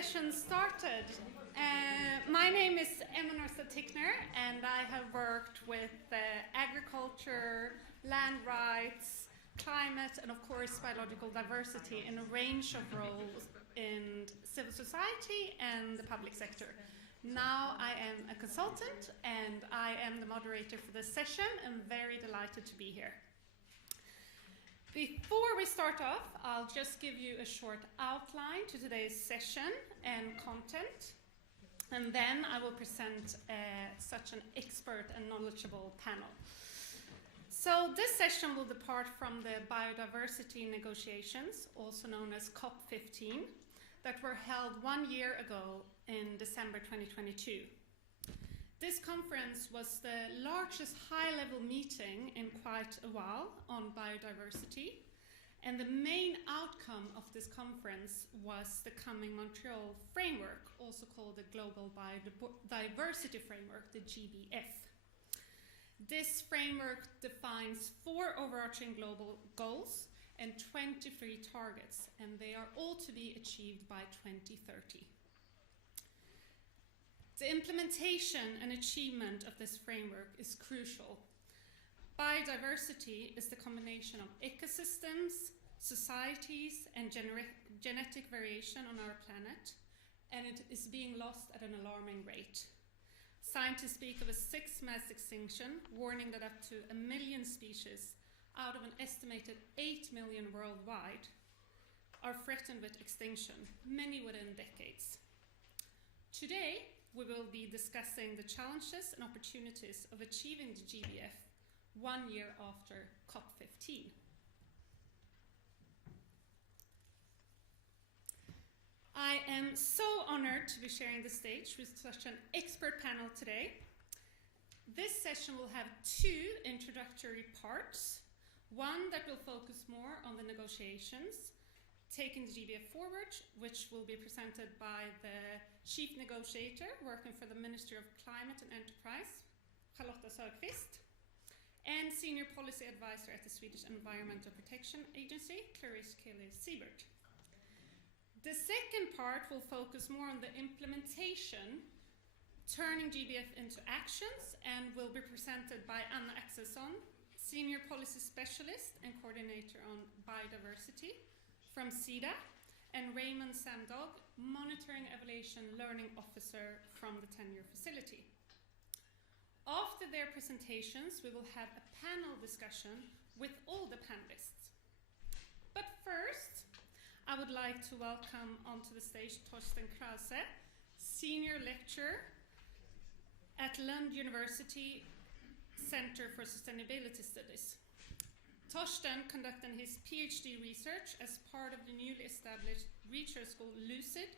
session started. My name is Emma Norstad-Tickner, and I have worked with agriculture, land rights, climate, and of course biological diversity in a range of roles in civil society and the public sector. Now I am a consultant and I am the moderator for this session. I'm very delighted to be here. Before we start off, I'll just give you a short outline to today's session and content, and then I will present such an expert and knowledgeable panel. So this session will depart from the biodiversity negotiations, also known as COP15, that were held 1 year ago in December 2022. This conference was the largest high-level meeting in quite a while on biodiversity, and the main outcome of this conference was the coming Montreal Framework, also called the Global Biodiversity Framework, the GBF. This framework defines 4 overarching global goals and 23 targets, and they are all to be achieved by 2030. The implementation and achievement of this framework is crucial. Biodiversity is the combination of ecosystems, societies, and genetic variation on our planet, and it is being lost at an alarming rate. Scientists speak of a 6th mass extinction, warning that up to 1 million species out of an estimated 8 million worldwide are threatened with extinction, many within decades. Today, we will be discussing the challenges and opportunities of achieving the GBF 1 year after COP15. I am so honored to be sharing the stage with such an expert panel today. This session will have 2 introductory parts. One that will focus more on the negotiations, taking the GBF forward, which will be presented by the chief negotiator working for the Ministry of Climate and Enterprise, Charlotta Sörqvist, and senior policy advisor at the Swedish Environmental Protection Agency, Clarisse, Kehler, Siebert. The second part will focus more on the implementation, turning GBF into actions, and will be presented by Anna Axelsson, senior policy specialist and coordinator on biodiversity from SIDA, and Raymond Samdog, monitoring evaluation learning officer from the 10-year facility. After their presentations, we will have a panel discussion with all the panelists. But first, I would like to welcome onto the stage Torsten Krause, senior lecturer at Lund University Center for Sustainability Studies. Torsten conducted his PhD research as part of the newly established research school Lucid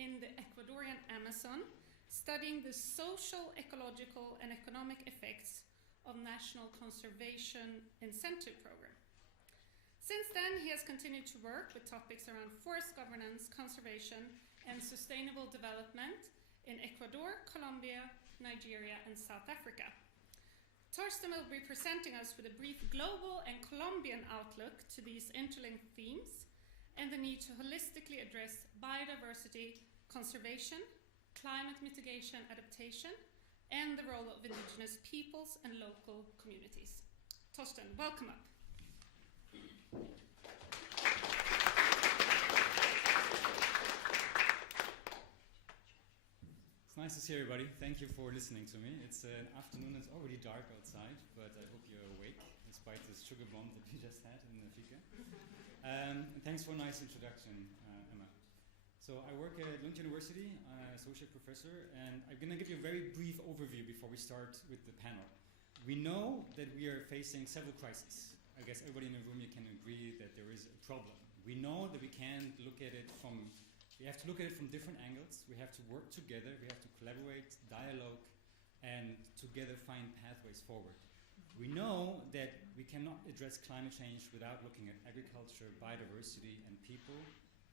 in the Ecuadorian Amazon, studying the social, ecological, and economic effects of National Conservation Incentive Program. Since then, he has continued to work with topics around forest governance, conservation, and sustainable development in Ecuador, Colombia, Nigeria, and South Africa. Torsten will be presenting us with a brief global and Colombian outlook to these interlinked themes and the need to holistically address biodiversity conservation, climate mitigation adaptation, and the role of indigenous peoples and local communities. Torsten, welcome up. It's nice to see everybody. Thank you for listening to me. It's an afternoon, it's already dark outside, but I hope you're awake, despite this sugar bomb that we just had in the fika. And thanks for a nice introduction, Emma. So I work at Lund University, I'm an associate professor, and I'm going to give you a very brief overview before we start with the panel. We know that we are facing several crises. I guess everybody in the room, you can agree that there is a problem. We know that we can't look at it from We have to look at it from different angles. We have to work together. We have to collaborate, dialogue, and together find pathways forward. We know that we cannot address climate change without looking at agriculture, biodiversity, and people.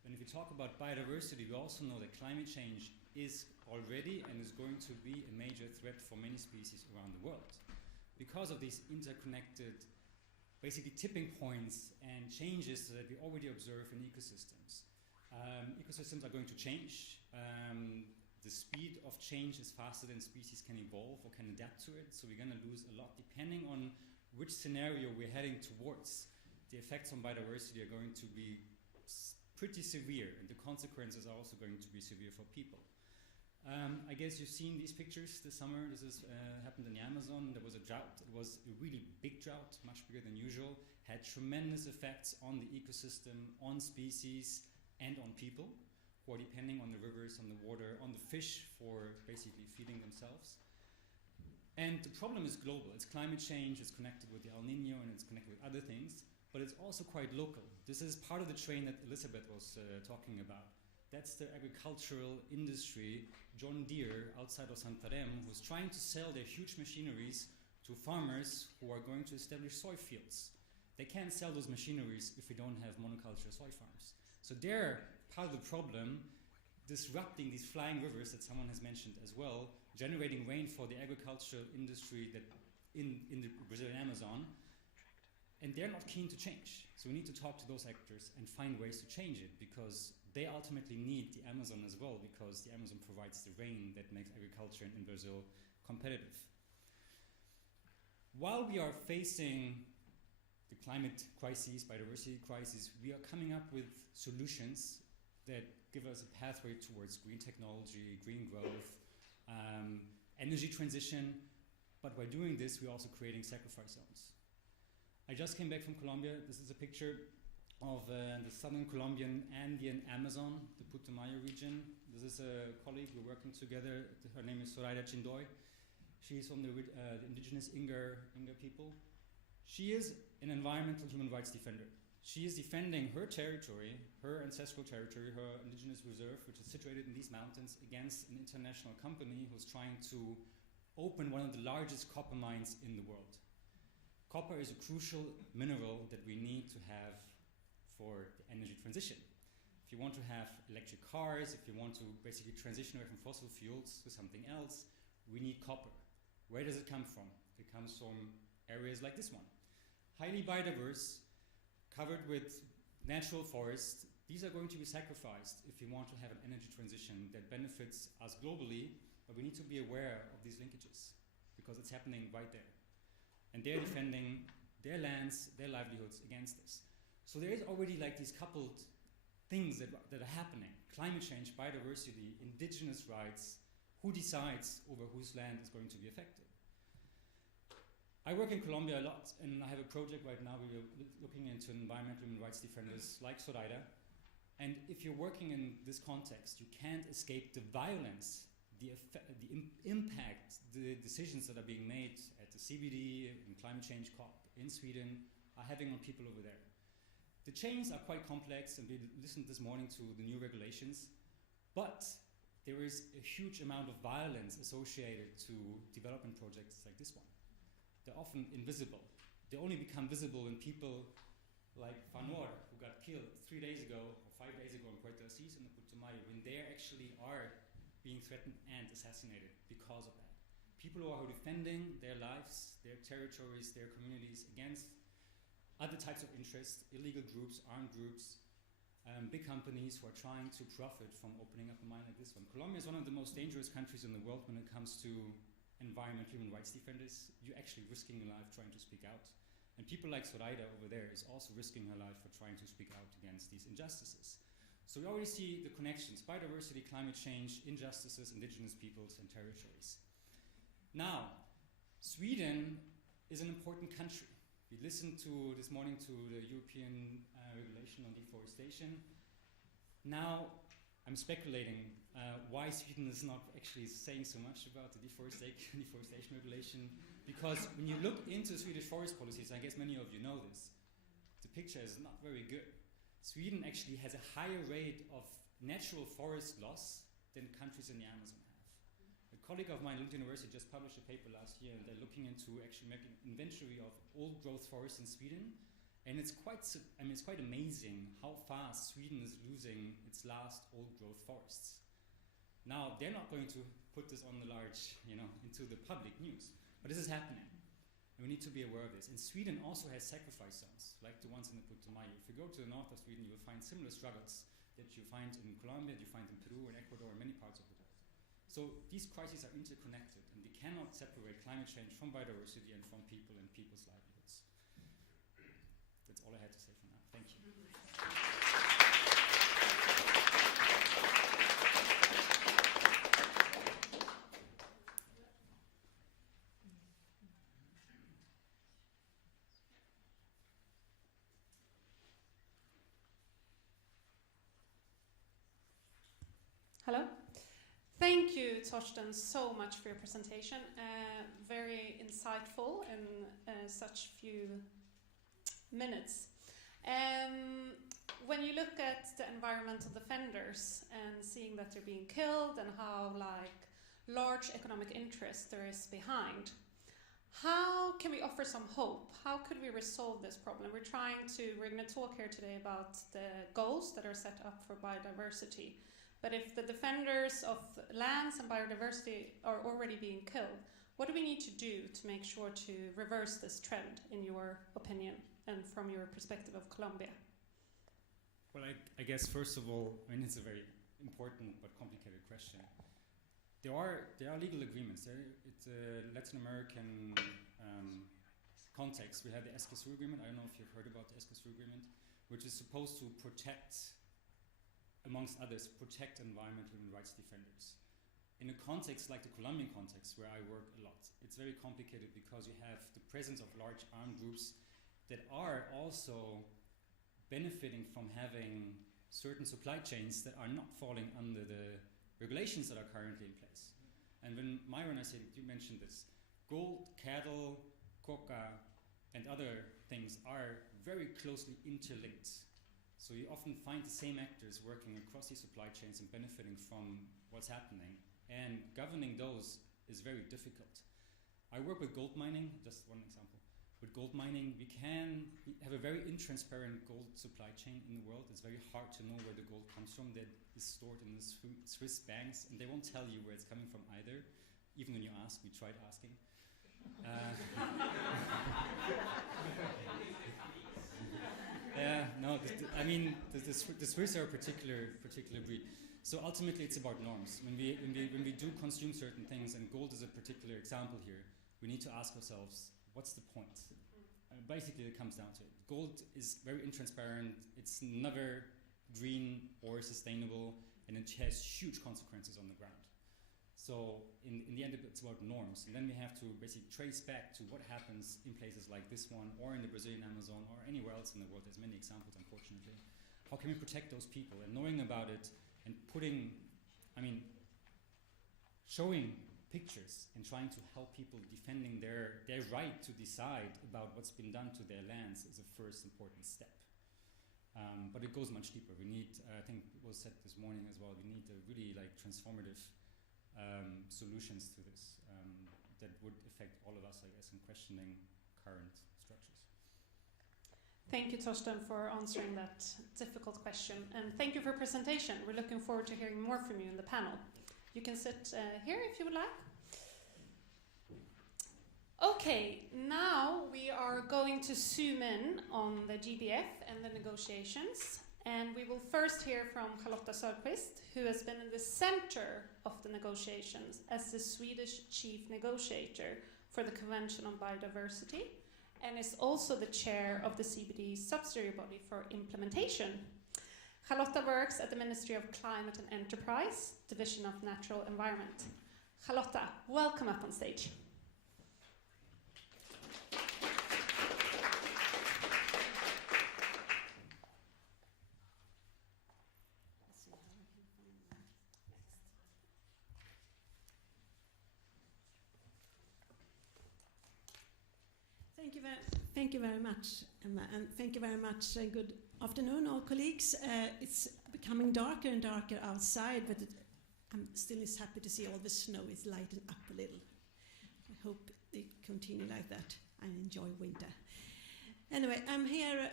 And if we talk about biodiversity, we also know that climate change is already and is going to be a major threat for many species around the world. Because of these interconnected, basically tipping points and changes that we already observe in ecosystems. Ecosystems are going to change. The speed of change is faster than species can evolve or can adapt to it, so we're going to lose a lot. Depending on which scenario we're heading towards, the effects on biodiversity are going to be pretty severe, and the consequences are also going to be severe for people. I guess you've seen these pictures this summer. This is happened in the Amazon. There was a drought. It was a really big drought, much bigger than usual, had tremendous effects on the ecosystem, on species, and on people, who are depending on the rivers, on the water, on the fish for basically feeding themselves. And the problem is global. It's climate change, it's connected with the El Nino, and it's connected with other things, but it's also quite local. This is part of the train that Elizabeth was talking about. That's the agricultural industry, John Deere, outside of Santarém, who's trying to sell their huge machineries to farmers who are going to establish soy fields. They can't sell those machineries if we don't have monoculture soy farms. So they're part of the problem, disrupting these flying rivers that someone has mentioned as well, generating rain for the agricultural industry that in the Brazilian Amazon, and they're not keen to change. So we need to talk to those actors and find ways to change it, because they ultimately need the Amazon as well, because the Amazon provides the rain that makes agriculture in Brazil competitive. While we are facing the climate crisis, biodiversity crisis, we are coming up with solutions that give us a pathway towards green technology, green growth, energy transition, but by doing this, we're also creating sacrifice zones. I just came back from Colombia. This is a picture of the southern Colombian Andean Amazon, the Putumayo region. This is a colleague, we're working together. Her name is Soraya Chindoy. She's from the indigenous Inga people. She is an environmental human rights defender. She is defending her territory, her ancestral territory, her indigenous reserve, which is situated in these mountains, against an international company who's trying to open one of the largest copper mines in the world. Copper is a crucial mineral that we need to have for the energy transition. If you want to have electric cars, if you want to basically transition away from fossil fuels to something else, we need copper. Where does it come from? It comes from areas like this one. Highly biodiverse, covered with natural forests. These are going to be sacrificed if we want to have an energy transition that benefits us globally, but we need to be aware of these linkages, because it's happening right there. And they're defending their lands, their livelihoods against this. So there is already like these coupled things that are happening. Climate change, biodiversity, indigenous rights, who decides over whose land is going to be affected. I work in Colombia a lot, and I have a project right now where we're looking into environmental human rights defenders like Soraya. And if you're working in this context, you can't escape the violence, the impact, the decisions that are being made at the CBD and climate change COP in Sweden are having on people over there. The chains are quite complex, and we listened this morning to the new regulations, but there is a huge amount of violence associated to development projects like this one. They're often invisible. They only become visible when people like Fanor, who got killed 3 days ago or 5 days ago in Puerto Asís in the Putumayo, when they actually are being threatened and assassinated because of that. People who are defending their lives, their territories, their communities against other types of interests, illegal groups, armed groups, big companies who are trying to profit from opening up a mine like this one. Colombia is one of the most dangerous countries in the world when it comes to environmental human rights defenders. You're actually risking your life trying to speak out. And people like Soraya over there is also risking her life for trying to speak out against these injustices. So we already see the connections: biodiversity, climate change, injustices, indigenous peoples and territories. Now, Sweden is an important country. We listened to this morning to the European regulation on deforestation. Now, I'm speculating why Sweden is not actually saying so much about the deforestation regulation, because when you look into Swedish forest policies, I guess many of you know this, the picture is not very good. Sweden actually has a higher rate of natural forest loss than countries in the Amazon have. A colleague of mine at Lund University just published a paper last year, and they're looking into actually making an inventory of old growth forests in Sweden. And it's quite amazing how fast Sweden is losing its last old growth forests. Now, they're not going to put this on the large, into the public news, but this is happening. And we need to be aware of this. And Sweden also has sacrifice zones, like the ones in the Putumayo. If you go to the north of Sweden, you will find similar struggles that you find in Colombia, that you find in Peru, in Ecuador, and many parts of the world. So these crises are interconnected, and we cannot separate climate change from biodiversity and from people and people's livelihoods. That's all I had to say for now. Thank you. Hello. Thank you, Torsten, so much for your presentation. Very insightful in such few minutes. When you look at the environmental defenders and seeing that they're being killed and how large economic interest there is behind, how can we offer some hope? How could we resolve this problem? We're going to talk here today about the goals that are set up for biodiversity. But if the defenders of lands and biodiversity are already being killed, what do we need to do to make sure to reverse this trend, in your opinion, and from your perspective of Colombia? Well, I guess first of all, it's a very important but complicated question. There are legal agreements. It's a Latin American context. We have the Escazú Agreement. I don't know if you've heard about the Escazú Agreement, which is supposed to protect, amongst others, protect environmental human rights defenders. In a context like the Colombian context, where I work a lot, it's very complicated because you have the presence of large armed groups that are also benefiting from having certain supply chains that are not falling under the regulations that are currently in place. And when Myron, you mentioned this, gold, cattle, coca, and other things are very closely interlinked. So you often find the same actors working across these supply chains and benefiting from what's happening. And governing those is very difficult. I work with gold mining, just one example. With gold mining, we have a very intransparent gold supply chain in the world. It's very hard to know where the gold comes from. That is stored in the Swiss banks, and they won't tell you where it's coming from either. Even when you ask, we tried asking. The Swiss are a particular breed. So ultimately, it's about norms. When we do consume certain things, and gold is a particular example here, we need to ask ourselves, what's the point? Basically, it comes down to it. Gold is very intransparent. It's never green or sustainable, and it has huge consequences on the ground. So in the end, it's about norms. And then we have to basically trace back to what happens in places like this one, or in the Brazilian Amazon, or anywhere else in the world. There's many examples, unfortunately. How can we protect those people? And knowing about it and showing pictures and trying to help people defending their right to decide about what's been done to their lands is a first important step. But it goes much deeper. We need, I think it was said this morning as well, we need a really transformative solutions to this that would affect all of us, I guess, in questioning current structures. Thank you, Torsten, for answering that difficult question. And thank you for your presentation. We're looking forward to hearing more from you in the panel. You can sit here if you would like. Okay, now we are going to zoom in on the GBF and the negotiations. And we will first hear from Charlotta Sörqvist, who has been in the center of the negotiations as the Swedish chief negotiator for the Convention on Biodiversity, and is also the chair of the CBD subsidiary body for implementation. Charlotta works at the Ministry of Climate and Enterprise, Division of Natural Environment. Charlotta, welcome up on stage. Thank you very much, Emma, and thank you very much. Good afternoon, all colleagues. It's becoming darker and darker outside, but I'm still happy to see all the snow is lighting up a little. I hope it continue like that. I enjoy winter. Anyway, I'm here,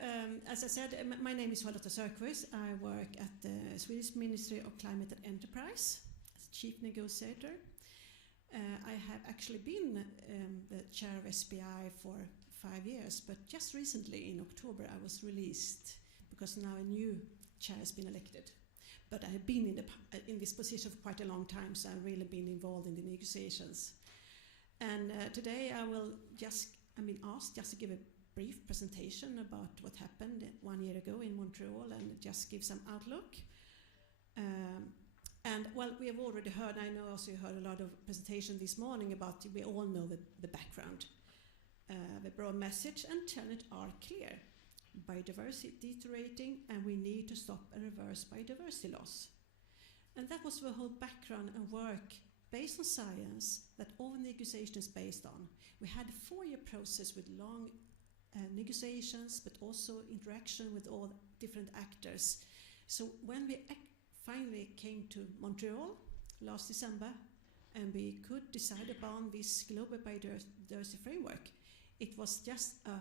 as I said, my name is Charlotta Sörqvist. I work at the Swedish Ministry of Climate and Enterprise as chief negotiator. I have actually been the chair of SBI for 5 years, but just recently in October I was released because now a new chair has been elected. but I have been in this position for quite a long time, so I've really been involved in the negotiations. And today I will I've been asked just to give a brief presentation about what happened 1 year ago in Montreal and just give some outlook. And well, we have already heard, I know also you heard a lot of presentation this morning about, we all know the background. The broad message and challenge are clear. Biodiversity deteriorating, and we need to stop and reverse biodiversity loss. And that was the whole background and work based on science that all negotiation is based on. We had a 4-year process with long negotiations, but also interaction with all different actors. So when we finally came to Montreal last December, and we could decide upon this Global Biodiversity Framework, it was just a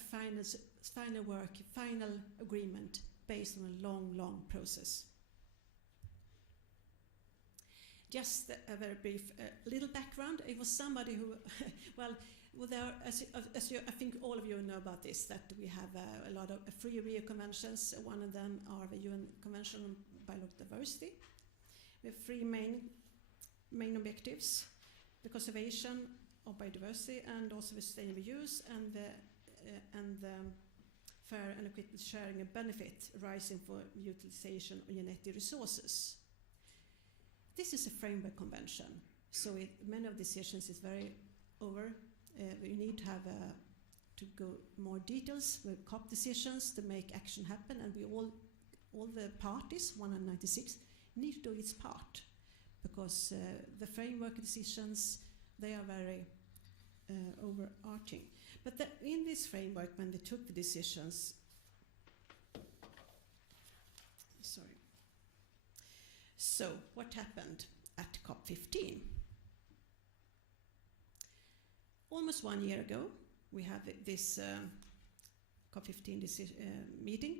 final work, final agreement based on a long, long process. Just a very brief little background. It was somebody who, well, there, I think all of you know about this, that we have a lot of free Rio conventions. One of them are the UN Convention on Biodiversity. We have 3 main objectives: the conservation of biodiversity, and also the sustainable use, and the fair and equitable sharing of benefit arising for utilization of genetic resources. This is a framework convention, so many of the decisions is very over. We need to have to go more details with COP decisions to make action happen, and we all the parties, 196, need to do its part, because the framework decisions, they are very overarching. But in this framework, when they took the decisions, so what happened at COP15? Almost 1 year ago, we have this COP15 meeting.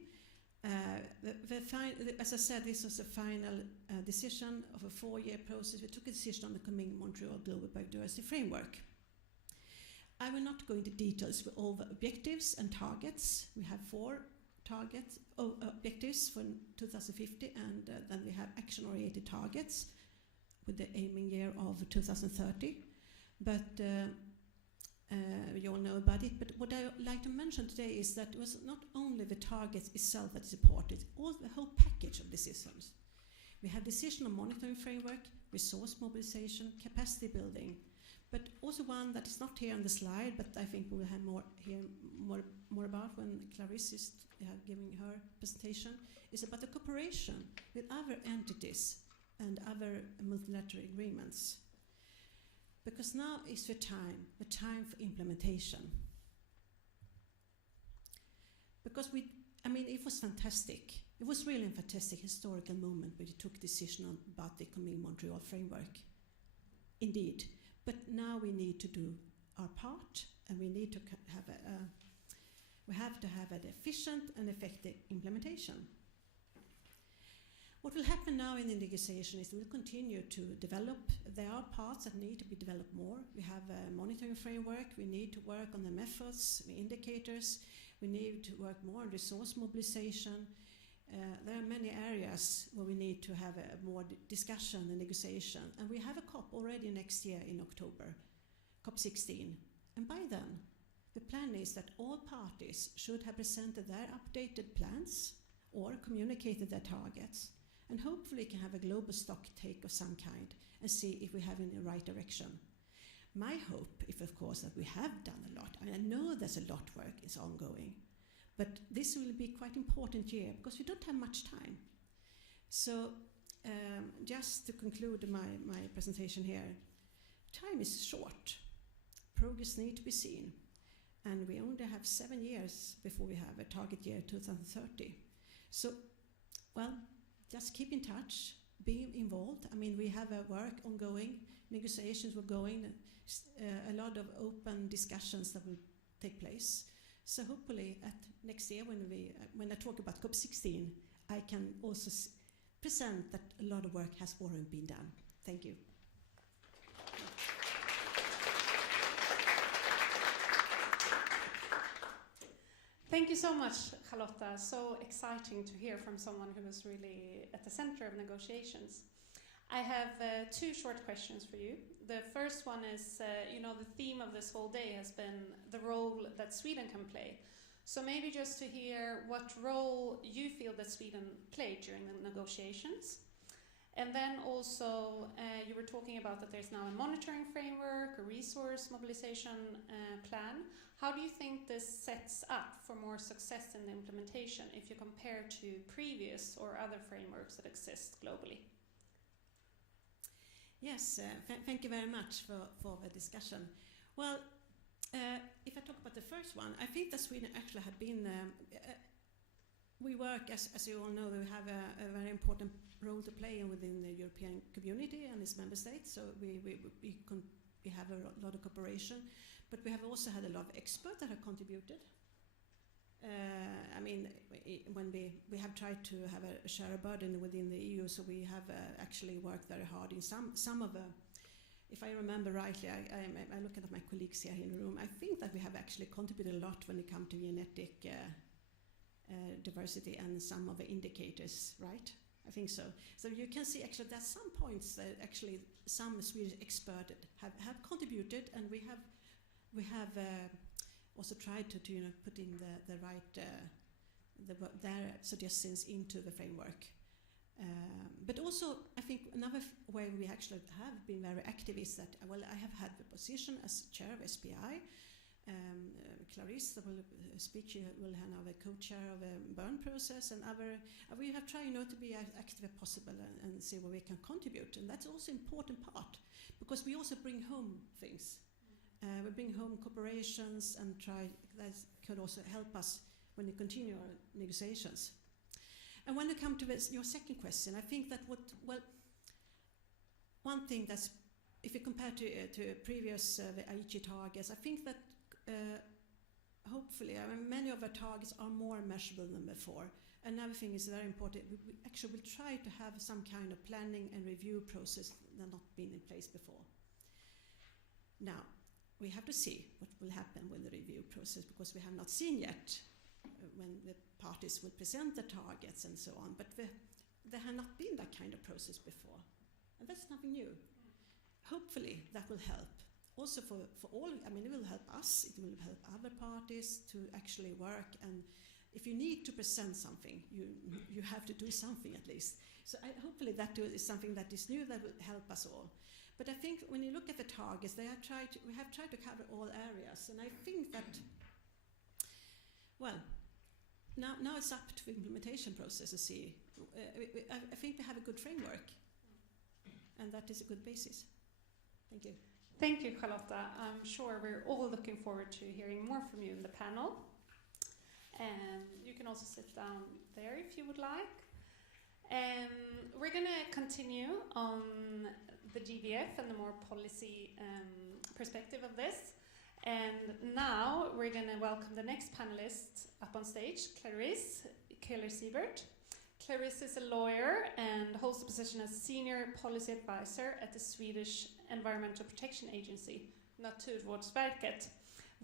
As I said, this was a final decision of a 4-year process. We took a decision on the coming Montreal Global Biodiversity Framework. I will not go into details with all the objectives and targets. We have 4 objectives for 2050, and then we have action-oriented targets with the aiming year of 2030. But you all know about it. But what I would like to mention today is that it was not only the targets itself that is important, all the whole package of decisions. We have decision on monitoring framework, resource mobilization, capacity building, but also one that is not here on the slide, but I think we will have more about when Clarisse is giving her presentation, is about the cooperation with other entities and other multilateral agreements. Because now is the time for implementation. Because it was fantastic. It was really a fantastic historical moment when we took decision about the coming Montreal framework. Indeed. But now we need to do our part, and we need to have an efficient and effective implementation. What will happen now in the negotiation is we'll continue to develop. There are parts that need to be developed more. We have a monitoring framework. We need to work on the methods, the indicators. We need to work more on resource mobilization. There are many areas where we need to have a more discussion and negotiation. And we have a COP already next year in October, COP16. And by then, the plan is that all parties should have presented their updated plans or communicated their targets, and hopefully can have a global stock take of some kind and see if we have in the right direction. My hope is, of course, that we have done a lot. I know there's a lot of work is ongoing, but this will be quite important year because we don't have much time. So just to conclude my presentation here, time is short. Progress needs to be seen. And we only have 7 years before we have a target year 2030. So, well, just keep in touch, be involved. We have a work ongoing, negotiations were going, a lot of open discussions that will take place. So hopefully at next year when I talk about COP16, I can also present that a lot of work has already been done. Thank you. Thank you so much, Charlotta. So exciting to hear from someone who was really at the center of negotiations. I have 2 short questions for you. The first one is, the theme of this whole day has been the role that Sweden can play. So maybe just to hear what role you feel that Sweden played during the negotiations. And then also, you were talking about that there's now a monitoring framework, a resource mobilization plan. How do you think this sets up for more success in the implementation if you compare to previous or other frameworks that exist globally? Yes, thank you very much for the discussion. Well, if I talk about the first one, I think that Sweden actually had been, we work, as you all know, we have a very important role to play within the European community and its member states, so we have a lot of cooperation, but we have also had a lot of experts that have contributed. When we have tried to have a share a burden within the EU, so we have actually worked very hard in some of the, if I remember rightly, I'm looking at my colleagues here in the room, I think that we have actually contributed a lot when it comes to genetic diversity and some of the indicators, right? I think so. So you can see actually that some points that actually some Swedish experts have contributed, and we have also tried to put in the right their suggestions into the framework. But also, I think another way we actually have been very active is that, I have had the position as chair of SPI. Clarisse will speak, she will have now the co-chair of the burn process, and other. We have tried to be as active as possible and see where we can contribute, and that's also an important part, because we also bring home things. We bring home cooperations and try that could also help us when we continue our negotiations. And when we come to your second question, I think that one thing that's, if you compare to previous the Aichi targets, I think that hopefully, many of our targets are more measurable than before. Another thing is very important, we actually will try to have some kind of planning and review process that has not been in place before. Now, we have to see what will happen with the review process, because we have not seen yet when the parties will present the targets and so on, but there have not been that kind of process before, and that's nothing new. Hopefully that will help also for all. It will help us, it will help other parties to actually work, and if you need to present something, you have to do something at least. So hopefully that is something that is new that will help us all. But I think when you look at the targets, we have tried to cover all areas, and I think that, now it's up to the implementation process to see. I think we have a good framework, and that is a good basis. Thank you. Thank you, Charlotta. I'm sure we're all looking forward to hearing more from you in the panel. And you can also sit down there if you would like. We're going to continue on the GBF and the more policy perspective of this. And now we're going to welcome the next panelist up on stage, Clarisse, Kehler Siebert. Clarisse is a lawyer and holds the position as Senior Policy Advisor at the Swedish Environmental Protection Agency, Naturvårdsverket,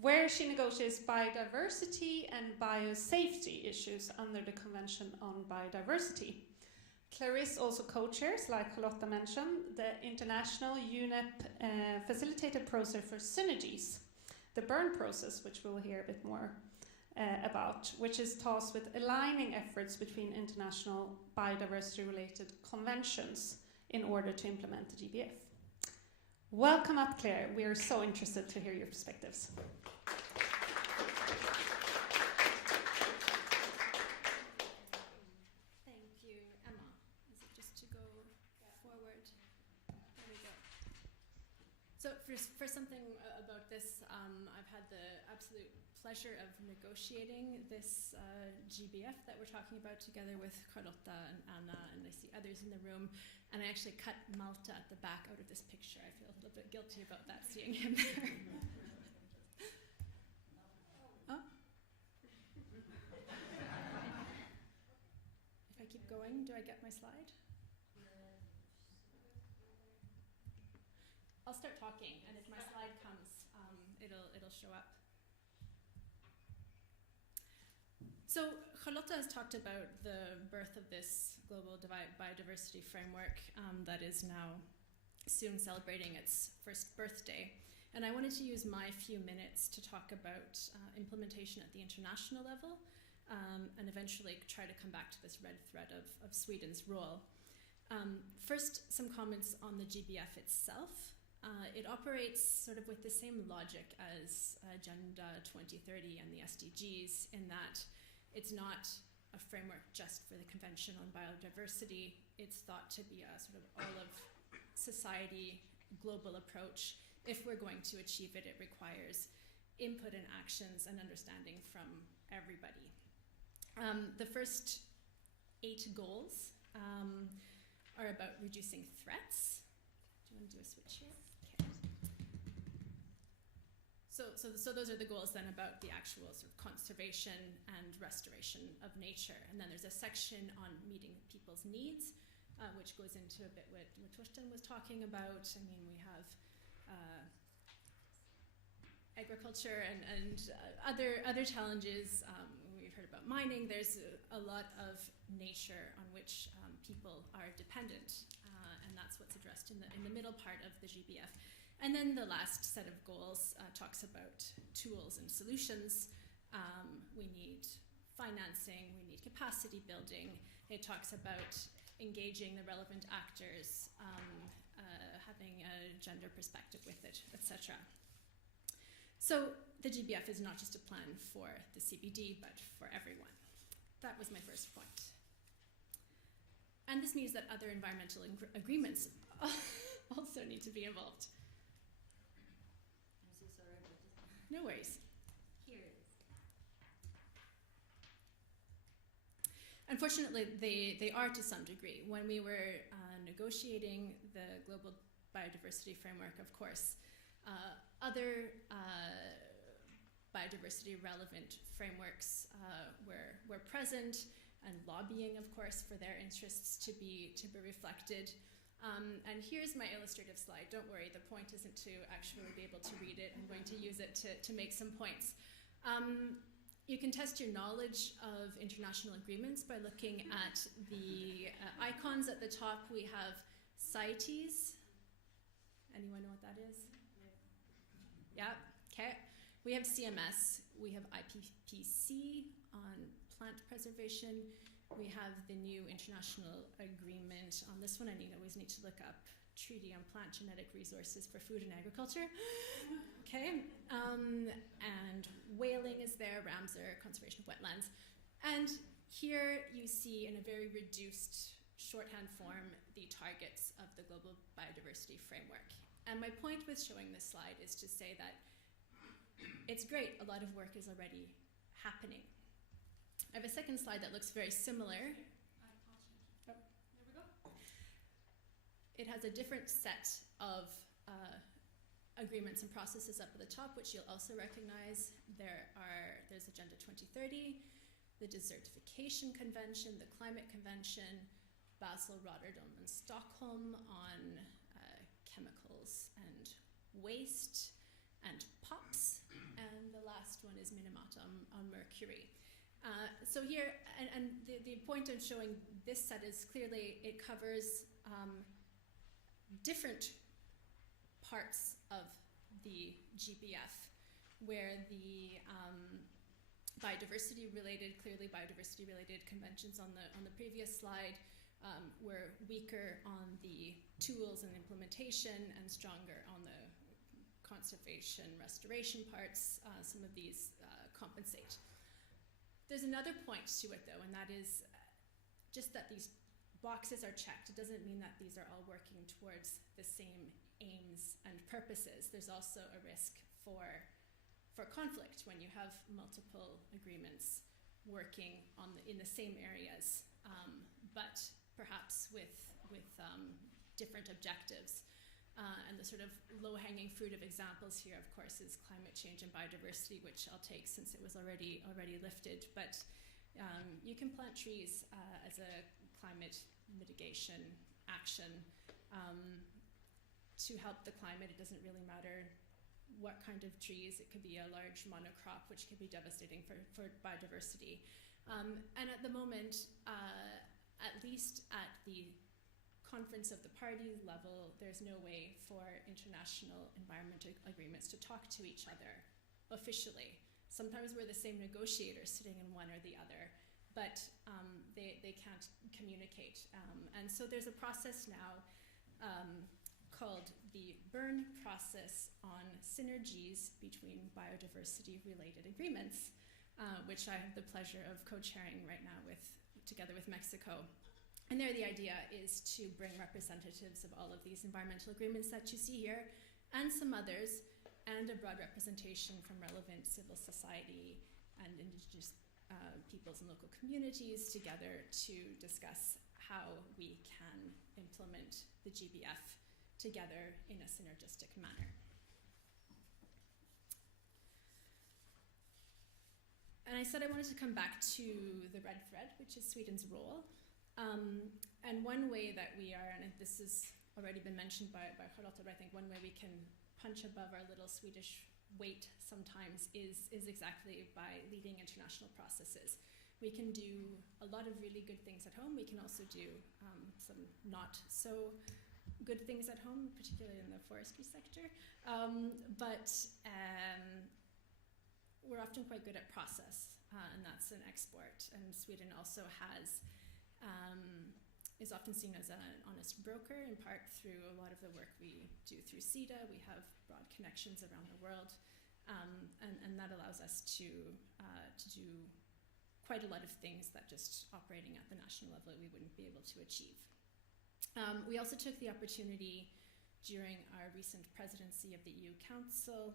where she negotiates biodiversity and biosafety issues under the Convention on Biodiversity. Clarisse also co-chairs, like Charlotta mentioned, the international UNEP facilitated process for synergies, the burn process, which we'll hear a bit more about, which is tasked with aligning efforts between international biodiversity-related conventions in order to implement the GBF. Welcome up, Claire. We are so interested to hear your perspectives. Thank you, Emma. Is it just to go forward? There we go. So for something about this, I've had the absolute pleasure of negotiating this GBF that we're talking about together with Charlotta and Anna, and I see others in the room. And I actually cut Malta at the back out of this picture. I feel a little bit guilty about that, seeing him there. Oh. If I keep going, do I get my slide? I'll start talking, and if my slide comes, it'll show up. So Charlotta has talked about the birth of this Global Biodiversity Framework that is now soon celebrating its first birthday. And I wanted to use my few minutes to talk about implementation at the international level and eventually try to come back to this red thread of Sweden's role. First, some comments on the GBF itself. It operates sort of with the same logic as Agenda 2030 and the SDGs in that it's not a framework just for the Convention on Biodiversity. It's thought to be a sort of all of society global approach. If we're going to achieve it, it requires input and actions and understanding from everybody. The first 8 goals are about reducing threats. Do you want to do a switch here? So those are the goals then about the actual sort of conservation and restoration of nature. And then there's a section on meeting people's needs, which goes into a bit what Torsten was talking about. I mean, we have agriculture and other challenges. We've heard about mining. There's a lot of nature on which people are dependent, and that's what's addressed in the middle part of the GBF. And then the last set of goals talks about tools and solutions. We need financing, we need capacity building. It talks about engaging the relevant actors, having a gender perspective with it, etc. So the GBF is not just a plan for the CBD, but for everyone. That was my first point. And this means that other environmental agreements also need to be involved. I'm so sorry, but just No worries. here it is. Unfortunately, they are to some degree. When we were negotiating the Global Biodiversity Framework, of course, other biodiversity relevant frameworks were present, and lobbying, of course, for their interests to be reflected. And here's my illustrative slide. Don't worry, the point isn't to actually be able to read it. I'm going to use it to make some points. You can test your knowledge of international agreements by looking at the icons at the top. We have CITES. Anyone know what that is? Yeah, okay. We have CMS. We have IPPC on plant preservation. We have the new international agreement. On this one, I always need to look up Treaty on Plant Genetic Resources for Food and Agriculture. Okay, and whaling is there, Ramsar, conservation of wetlands. And here you see in a very reduced shorthand form the targets of the Global Biodiversity Framework. And my point with showing this slide is to say that it's great, a lot of work is already happening. I have a second slide that looks very similar. Oh, there we go. It has a different set of agreements and processes up at the top, which you'll also recognize. There's Agenda 2030, the Desertification Convention, the Climate Convention, Basel, Rotterdam, and Stockholm on chemicals and waste, and POPs, and the last one is Minamata on mercury. So here, and the point of showing this set is clearly it covers different parts of the GBF, where the biodiversity-related conventions on the previous slide were weaker on the tools and implementation and stronger on the conservation restoration parts. Some of these compensate. There's another point to it, though, and that is just that these boxes are checked. It doesn't mean that these are all working towards the same aims and purposes. There's also a risk for conflict when you have multiple agreements working in the same areas, but perhaps with different objectives. And the sort of low-hanging fruit of examples here, of course, is climate change and biodiversity, which I'll take since it was already lifted. But you can plant trees as a climate mitigation action to help the climate. It doesn't really matter what kind of trees. It could be a large monocrop, which could be devastating for biodiversity. And at the moment, at least at the conference of the party level, there's no way for international environmental agreements to talk to each other officially. Sometimes we're the same negotiators sitting in one or the other, but they can't communicate. And so there's a process now called the Bern process on synergies between biodiversity-related agreements, which I have the pleasure of co-chairing right now together with Mexico. And there the idea is to bring representatives of all of these environmental agreements that you see here, and some others, and a broad representation from relevant civil society and indigenous peoples and local communities together to discuss how we can implement the GBF together in a synergistic manner. And I said I wanted to come back to the red thread, which is Sweden's role. And one way that we are, and this has already been mentioned by Charlotta, but I think one way we can punch above our little Swedish weight sometimes is exactly by leading international processes. We can do a lot of really good things at home. We can also do some not so good things at home, particularly in the forestry sector. But we're often quite good at process, and that's an export. And Sweden also is often seen as an honest broker, in part through a lot of the work we do through CETA. We have broad connections around the world, and that allows us to do quite a lot of things that just operating at the national level we wouldn't be able to achieve. We also took the opportunity during our recent presidency of the EU Council,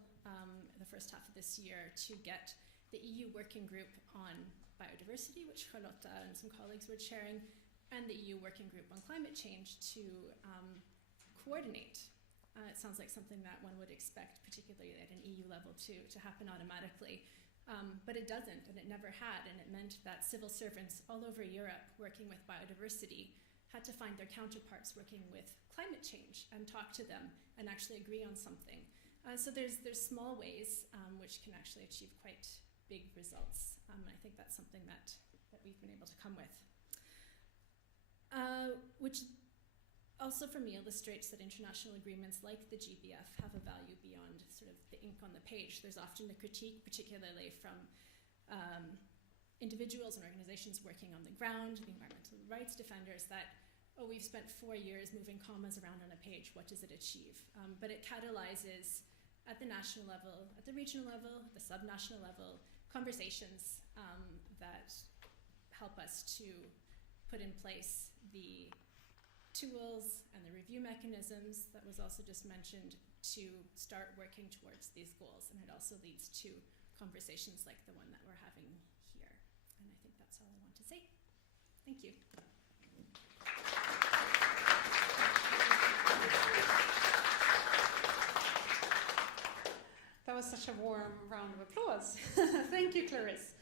the first half of this year, to get the EU Working Group on Biodiversity, which Charlotta and some colleagues were chairing, and the EU Working Group on Climate Change to coordinate. It sounds like something that one would expect, particularly at an EU level, to happen automatically. But it doesn't, and it never had, and it meant that civil servants all over Europe working with biodiversity had to find their counterparts working with climate change and talk to them and actually agree on something. So there's small ways which can actually achieve quite big results. And I think that's something that we've been able to come with. Which also for me illustrates that international agreements like the GBF have a value beyond sort of the ink on the page. There's often a critique, particularly from individuals and organizations working on the ground, the environmental rights defenders, that, oh, we've spent 4 years moving commas around on a page, what does it achieve? But it catalyzes at the national level, at the regional level, the subnational level, conversations that help us to put in place the tools and the review mechanisms that was also just mentioned to start working towards these goals. And it also leads to conversations like the one that we're having here. And I think that's all I want to say. Thank you. That was such a warm round of applause. Thank you, Clarisse.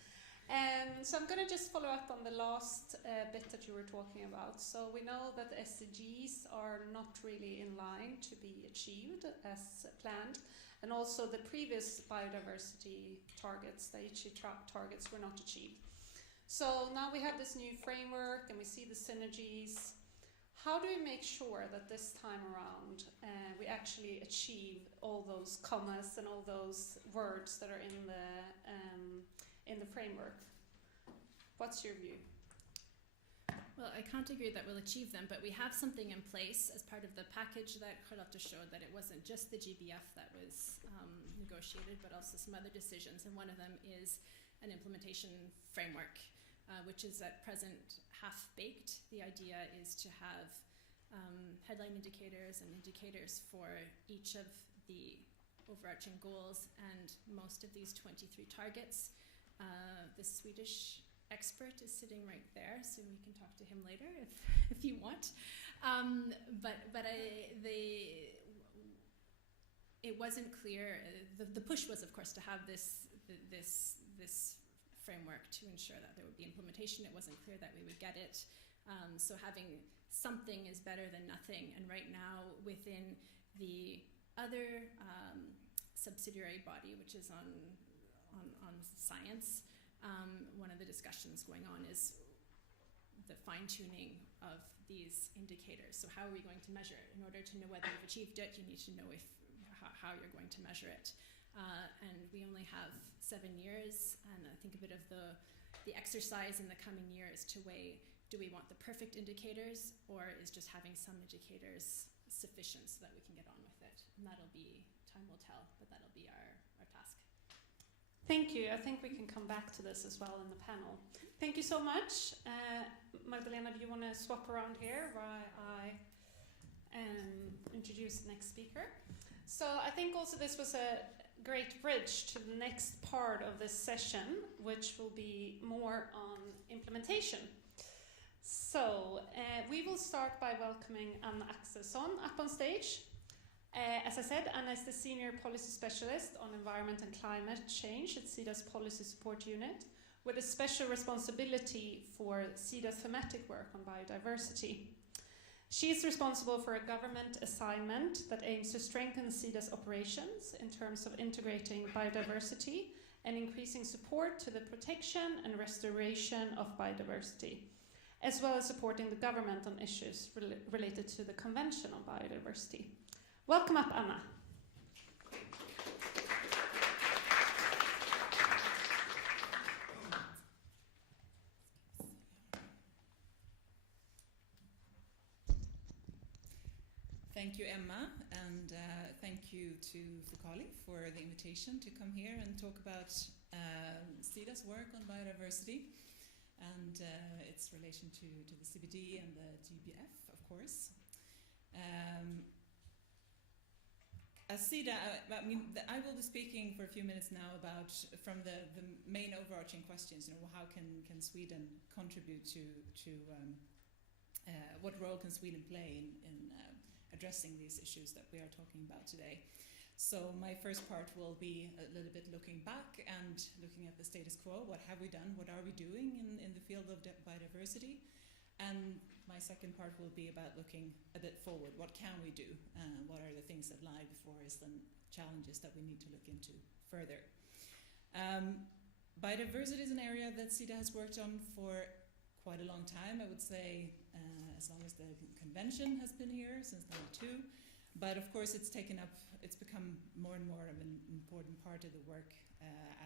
So I'm going to just follow up on the last bit that you were talking about. So we know that the SDGs are not really in line to be achieved as planned. And also the previous biodiversity targets, the HE targets, were not achieved. So now we have this new framework and we see the synergies. How do we make sure that this time around we actually achieve all those commas and all those words that are in the framework? What's your view? Well, I can't agree that we'll achieve them, but we have something in place as part of the package that Charlotta showed, that it wasn't just the GBF that was negotiated, but also some other decisions. And one of them is an implementation framework, which is at present half-baked. The idea is to have headline indicators and indicators for each of the overarching goals and most of these 23 targets. The Swedish expert is sitting right there, so we can talk to him later if you want. It wasn't clear. The push was, of course, to have this framework to ensure that there would be implementation. It wasn't clear that we would get it. So having something is better than nothing. And right now, within the other subsidiary body, which is on science, one of the discussions going on is the fine-tuning of these indicators. So how are we going to measure it? In order to know whether you've achieved it, you need to know how you're going to measure it. And we only have 7 years, and I think a bit of the exercise in the coming year is to weigh, do we want the perfect indicators, or is just having some indicators sufficient so that we can get on with it? And that'll be, time will tell, but that'll be our task. Thank you. I think we can come back to this as well in the panel. Thank you so much. Magdalena, do you want to swap around here while I introduce the next speaker? So I think also this was a great bridge to the next part of this session, which will be more on implementation. So we will start by welcoming Anna Axelsson up on stage. As I said, Anna is the Senior Policy Specialist on Environment and Climate Change at SIDA's Policy Support Unit, with a special responsibility for SIDA's thematic work on biodiversity. She is responsible for a government assignment that aims to strengthen SIDA's operations in terms of integrating biodiversity and increasing support to the protection and restoration of biodiversity, as well as supporting the government on issues related to the Convention on Biodiversity. Welcome up, Anna. Thank you, Emma, and thank you to Focali for the invitation to come here and talk about SIDA's work on biodiversity and its relation to the CBD and the GBF, of course. As SIDA, I will be speaking for a few minutes now about from the main overarching questions. How can Sweden contribute to what role can Sweden play in addressing these issues that we are talking about today. So my first part will be a little bit looking back and looking at the status quo. What have we done? What are we doing in the field of biodiversity? And my second part will be about looking a bit forward. What can we do? What are the things that lie before us and challenges that we need to look into further? Biodiversity is an area that SIDA has worked on for quite a long time, I would say, as long as the convention has been here, since '92. But of course it's become more and more of an important part of the work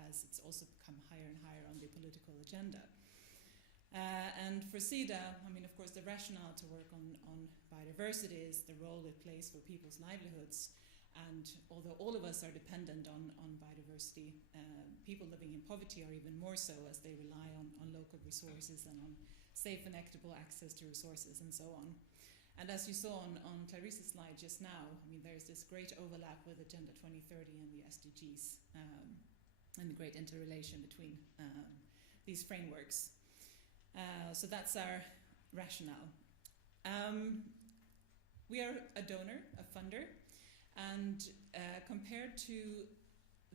as it's also become higher and higher on the political agenda. And for SIDA, of course the rationale to work on biodiversity is the role it plays for people's livelihoods. And although all of us are dependent on biodiversity, people living in poverty are even more so, as they rely on local resources and on safe and equitable access to resources and so on. And as you saw on Clarisse's slide just now, there's this great overlap with Agenda 2030 and the SDGs, and the great interrelation between these frameworks. So that's our rationale. We are a donor, a funder, and compared to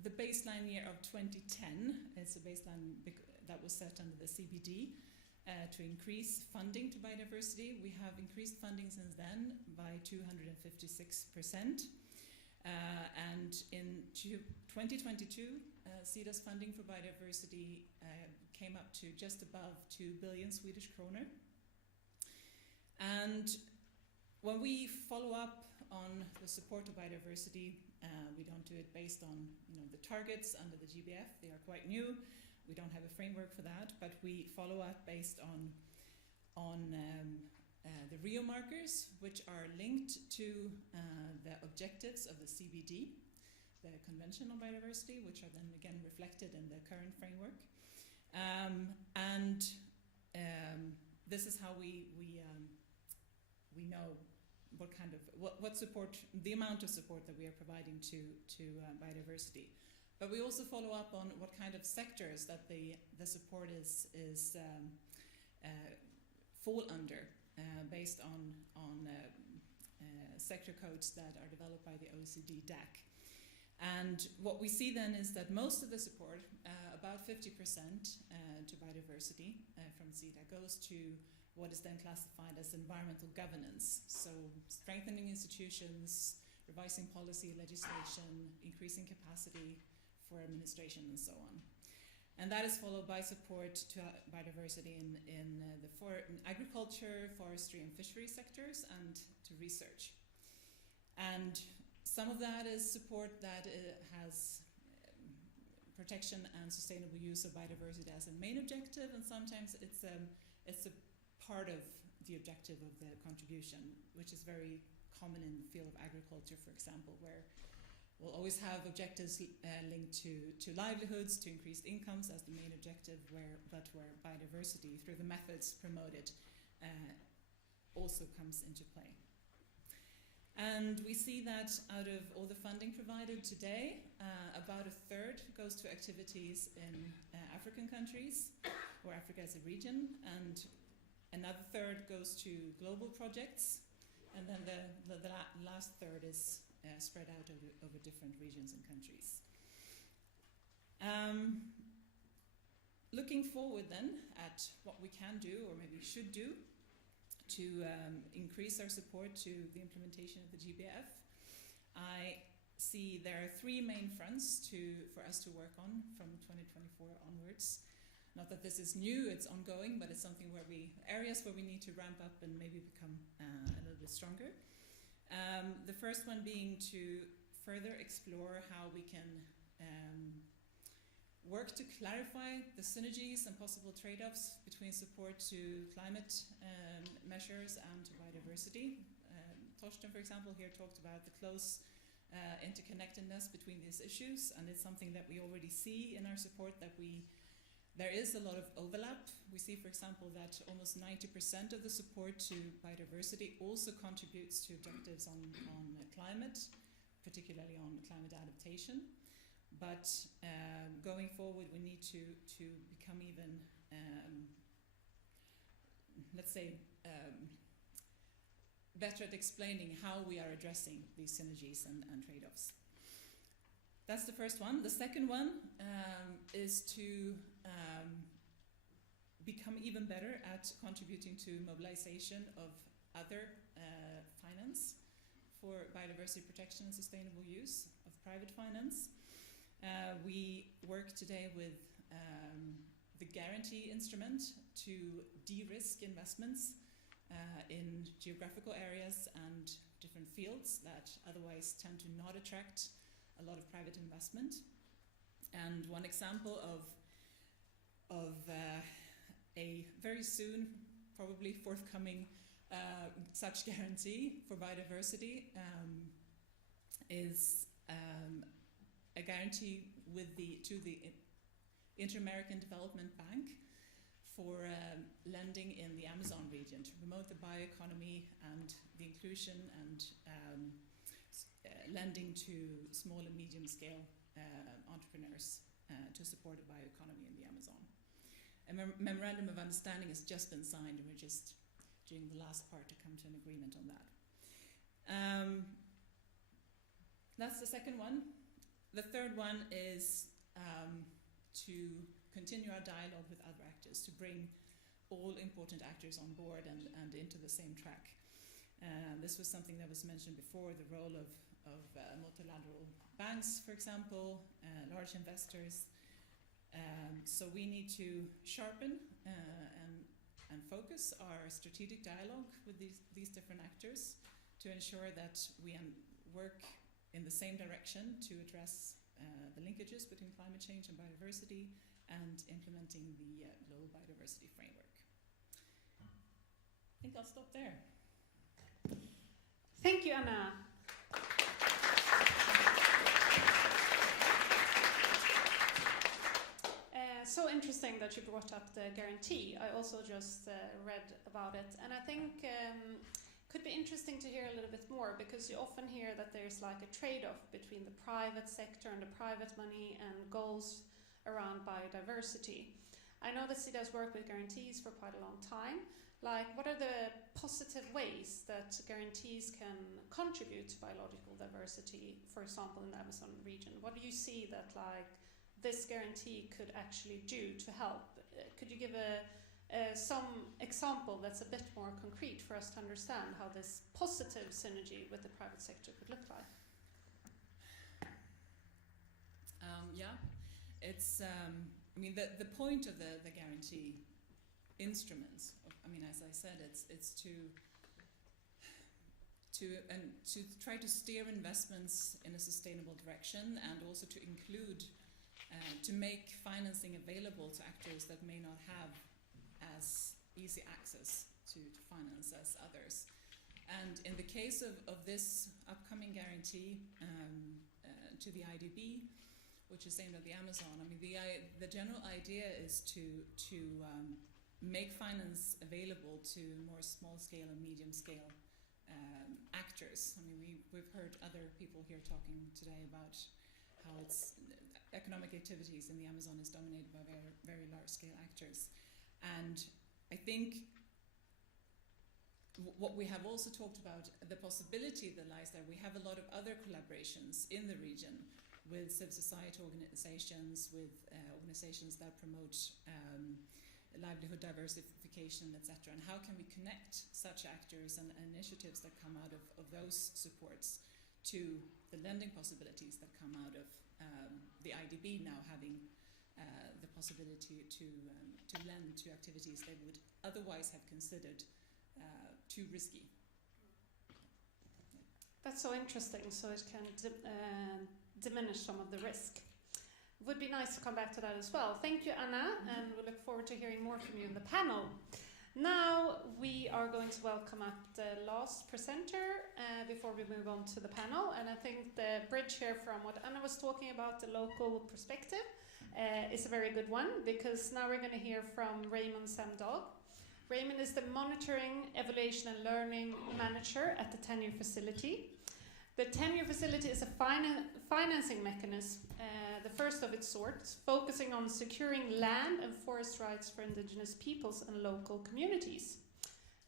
the baseline year of 2010, it's a baseline that was set under the CBD to increase funding to biodiversity. We have increased funding since then by 256%. And in 2022, SIDA's funding for biodiversity came up to just above 2 billion Swedish kronor. And when we follow up on the support of biodiversity, we don't do it based on the targets under the GBF. They are quite new. We don't have a framework for that, but we follow up based on the Rio markers, which are linked to the objectives of the CBD, the Convention on Biodiversity, which are then again reflected in the current framework. This is how we know what support, the amount of support that we are providing to biodiversity. But we also follow up on what kind of sectors that the support is fall under, based on sector codes that are developed by the OECD DAC. And what we see then is that most of the support, about 50% to biodiversity from SIDA, goes to what is then classified as environmental governance. So strengthening institutions, revising policy legislation, increasing capacity for administration and so on. And that is followed by support to biodiversity in agriculture, forestry and fishery sectors, and to research. And some of that is support that has protection and sustainable use of biodiversity as a main objective, and sometimes it's a part of the objective of the contribution, which is very common in the field of agriculture, for example, where we'll always have objectives linked to livelihoods, to increased incomes as the main objective, but where biodiversity, through the methods promoted, also comes into play. And we see that out of all the funding provided today, about a third goes to activities in African countries, or Africa as a region, and another third goes to global projects, and then the last third is spread out over different regions and countries. Looking forward then at what we can do, or maybe should do, to increase our support to the implementation of the GBF, I see there are three main fronts for us to work on from 2024 onwards. Not that this is new, it's ongoing, but it's something areas where we need to ramp up and maybe become a little bit stronger. The first one being to further explore how we can work to clarify the synergies and possible trade-offs between support to climate measures and to biodiversity. Torsten, for example, here talked about the close interconnectedness between these issues, and it's something that we already see in our support, that there is a lot of overlap. We see, for example, that almost 90% of the support to biodiversity also contributes to objectives on climate, particularly on climate adaptation. But going forward, we need to become even, let's say, better at explaining how we are addressing these synergies and trade-offs. That's the first one. The second one is to become even better at contributing to mobilization of other finance for biodiversity protection and sustainable use of private finance. We work today with the guarantee instrument to de-risk investments in geographical areas and different fields that otherwise tend to not attract a lot of private investment. And one example of a very soon, probably forthcoming such guarantee for biodiversity is a guarantee to the Inter-American Development Bank for lending in the Amazon region to promote the bioeconomy and the inclusion and lending to small and medium scale entrepreneurs to support a bioeconomy in the Amazon. A memorandum of understanding has just been signed, and we're just doing the last part to come to an agreement on that. That's the second one. The third one is to continue our dialogue with other actors, to bring all important actors on board and into the same track. This was something that was mentioned before, the role of multilateral banks, for example, large investors. So we need to sharpen and focus our strategic dialogue with these different actors to ensure that we work in the same direction to address the linkages between climate change and biodiversity and implementing the Global Biodiversity Framework. I think I'll stop there. Thank you, Anna. So interesting that you brought up the guarantee. I also just read about it, and I think could be interesting to hear a little bit more, because you often hear that there's like a trade-off between the private sector and the private money and goals around biodiversity. I know that SIDA has worked with guarantees for quite a long time. Like, what are the positive ways that guarantees can contribute to biological diversity, for example, in the Amazon region? What do you see that like this guarantee could actually do to help? Could you give some example that's a bit more concrete for us to understand how this positive synergy with the private sector could look like? Yeah, it's I mean, the point of the guarantee instruments, as I said, it's to try to steer investments in a sustainable direction, and also to include, to make financing available to actors that may not have as easy access to finance as others. And in the case of this upcoming guarantee to the IDB, which is aimed at the Amazon, the general idea is to make finance available to more small-scale and medium-scale actors. We've heard other people here talking today about how economic activities in the Amazon is dominated by very, very large-scale actors. And I think what we have also talked about, the possibility that lies there, we have a lot of other collaborations in the region with civil society organizations, with organizations that promote livelihood diversification, etc. And how can we connect such actors and initiatives that come out of those supports to the lending possibilities that come out of the IDB now having the possibility to lend to activities they would otherwise have considered too risky. That's so interesting, so it can diminish some of the risk. Would be nice to come back to that as well. Thank you, Anna, and we look forward to hearing more from you in the panel. Now we are going to welcome up the last presenter before we move on to the panel. And I think the bridge here from what Anna was talking about, the local perspective, is a very good one, because now we're going to hear from Raymond Samdal. Raymond is the Monitoring, Evaluation and Learning Manager at the Tenure Facility. The Tenure Facility is a financing mechanism, the first of its sort, focusing on securing land and forest rights for indigenous peoples and local communities.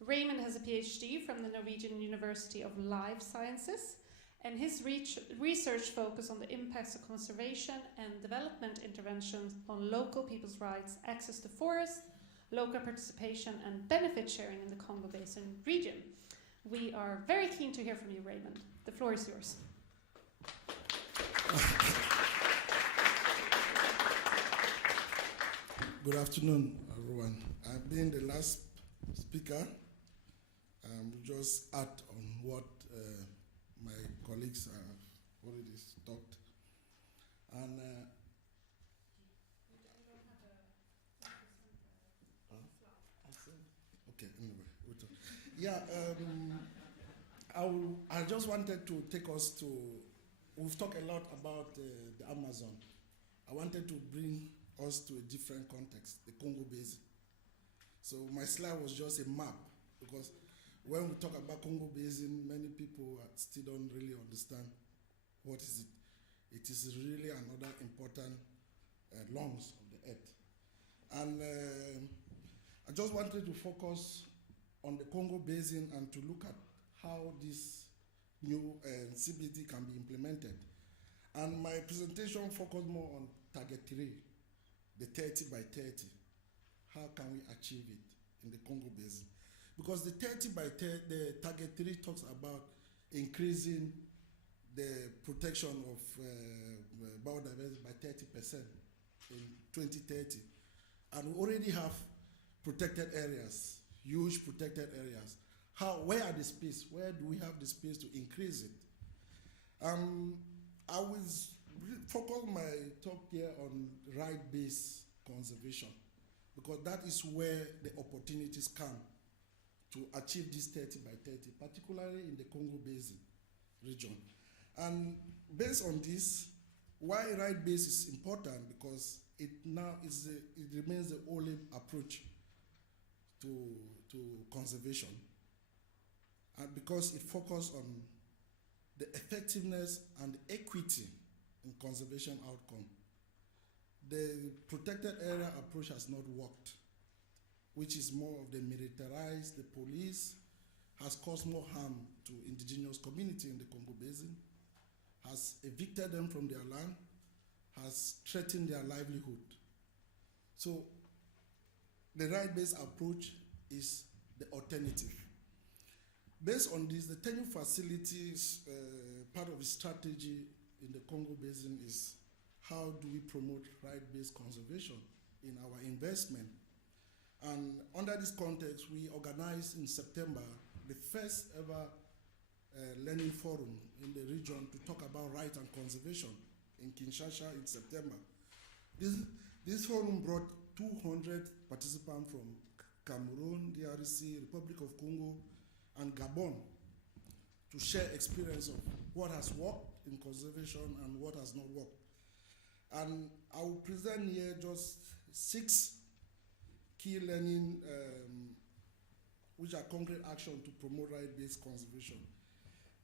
Raymond has a PhD from the Norwegian University of Life Sciences, and his research focus on the impacts of conservation and development interventions on local people's rights, access to forests, local participation and benefit sharing in the Congo Basin region. We are very keen to hear from you, Raymond. The floor is yours. Good afternoon, everyone. I've been the last speaker. We'll just add on what my colleagues have already talked. And okay, anyway, we'll talk. Yeah, I just wanted to take us to, we've talked a lot about the Amazon. I wanted to bring us to a different context, the Congo Basin. So my slide was just a map, because when we talk about Congo Basin, many people still don't really understand what is it. It is really another important lungs of the earth. And I just wanted to focus on the Congo Basin and to look at how this new CBD can be implemented. And my presentation focused more on target 3, the 30 by 30. How can we achieve it in the Congo Basin? Because the 30 by 30, the target 3 talks about increasing the protection of biodiversity by 30% in 2030. And we already have protected areas, huge protected areas. Where are the space? Where do we have the space to increase it? I will focus my talk here on right-based conservation, because that is where the opportunities come to achieve this 30 by 30, particularly in the Congo Basin region. And based on this, why right-based is important, because it remains the only approach to conservation. And because it focuses on the effectiveness and the equity in conservation outcome. The protected area approach has not worked, which is more of the militarized, the police has caused more harm to indigenous community in the Congo Basin, has evicted them from their land, has threatened their livelihood. So the right-based approach is the alternative. Based on this, the tenure facilities, part of the strategy in the Congo Basin is how do we promote right-based conservation in our investment. And under this context, we organized in September the first ever learning forum in the region to talk about right and conservation in Kinshasa in September. This forum brought 200 participants from Cameroon, DRC, Republic of Congo, and Gabon to share experience of what has worked in conservation and what has not worked. And I will present here just 6 key learning which are concrete action to promote right-based conservation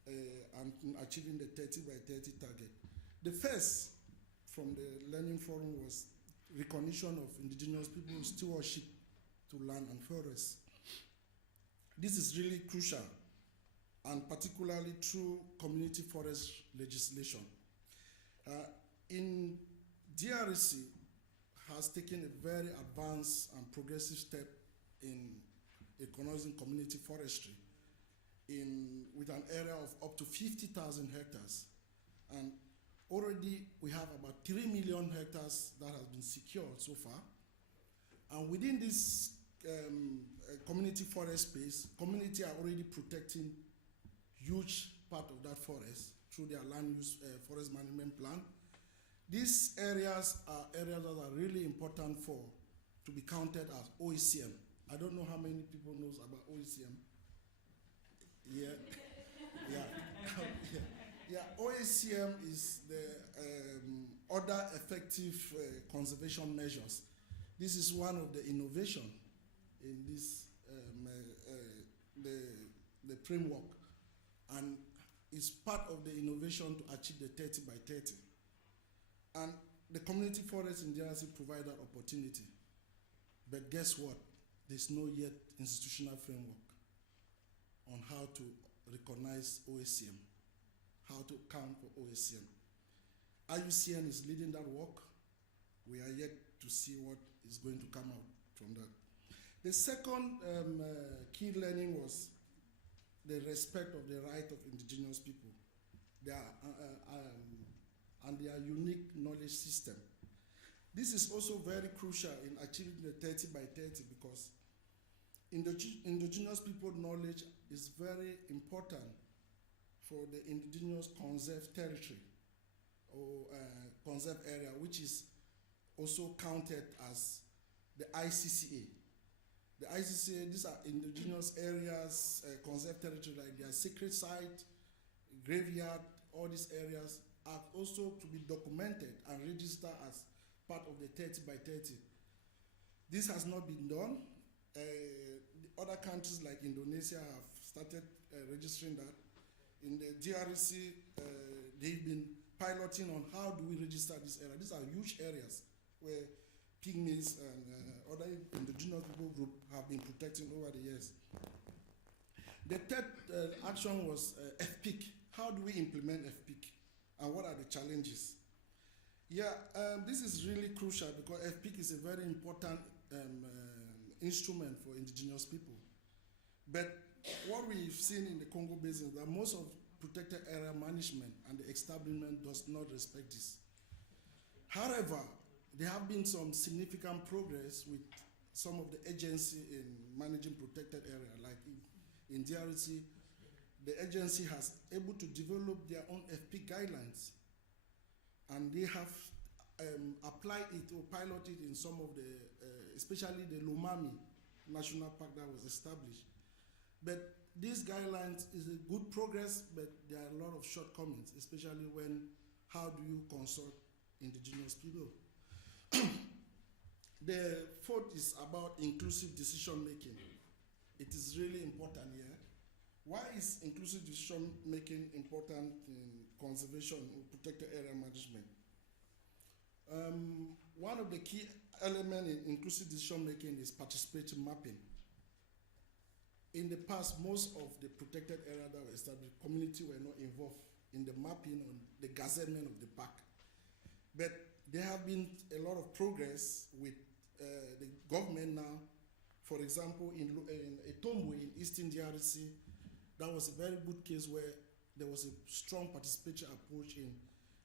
and achieving the 30 by 30 target. The first from the learning forum was recognition of indigenous people's stewardship to land and forests. This is really crucial, and particularly through community forest legislation. In DRC has taken a very advanced and progressive step in recognizing community forestry with an area of up to 50,000 hectares. And already we have about 3 million hectares that has been secured so far. And within this community forest space, community are already protecting huge part of that forest through their land use forest management plan. These areas are areas that are really important to be counted as OECM. I don't know how many people knows about OECM. Yeah, yeah. OECM is the other effective conservation measures. This is one of the innovation in this the framework, and it's part of the innovation to achieve the 30 by 30. And the community forests in DRC provide that opportunity. But guess what? There's no yet institutional framework on how to recognize OECM, how to count for OECM. IUCN is leading that work. We are yet to see what is going to come out from that. The second key learning was the respect of the right of indigenous people. And their unique knowledge system. This is also very crucial in achieving the 30 by 30 because indigenous people knowledge is very important for the indigenous conserved territory or conserved area, which is also counted as the ICCA. The ICCA, these are indigenous areas, conserved territory, like their sacred site, graveyard, all these areas are also to be documented and registered as part of the 30 by 30. This has not been done. The other countries like Indonesia have started registering that. In the DRC, they've been piloting on how do we register this area. These are huge areas where pygmies and other indigenous people group have been protecting over the years. The third action was FPIC. How do we implement FPIC? And what are the challenges? Yeah, this is really crucial because FPIC is a very important instrument for indigenous people. But what we've seen in the Congo Basin is that most of protected area management and the establishment does not respect this. However, there have been some significant progress with some of the agency in managing protected area, like in DRC, the agency has able to develop their own FP guidelines, and they have applied it or piloted in some of the, especially the Lomami National Park that was established. But these guidelines is a good progress, but there are a lot of shortcomings, especially when, how do you consult indigenous people? The fourth is about inclusive decision making. It is really important here. Why is inclusive decision making important in conservation or protected area management? One of the key elements in inclusive decision making is participatory mapping. In the past, most of the protected areas that were established, community were not involved in the mapping or the gazettement of the park. But there have been a lot of progress with the government now. For example, in Etombwe in Eastern DRC, that was a very good case where there was a strong participatory approach in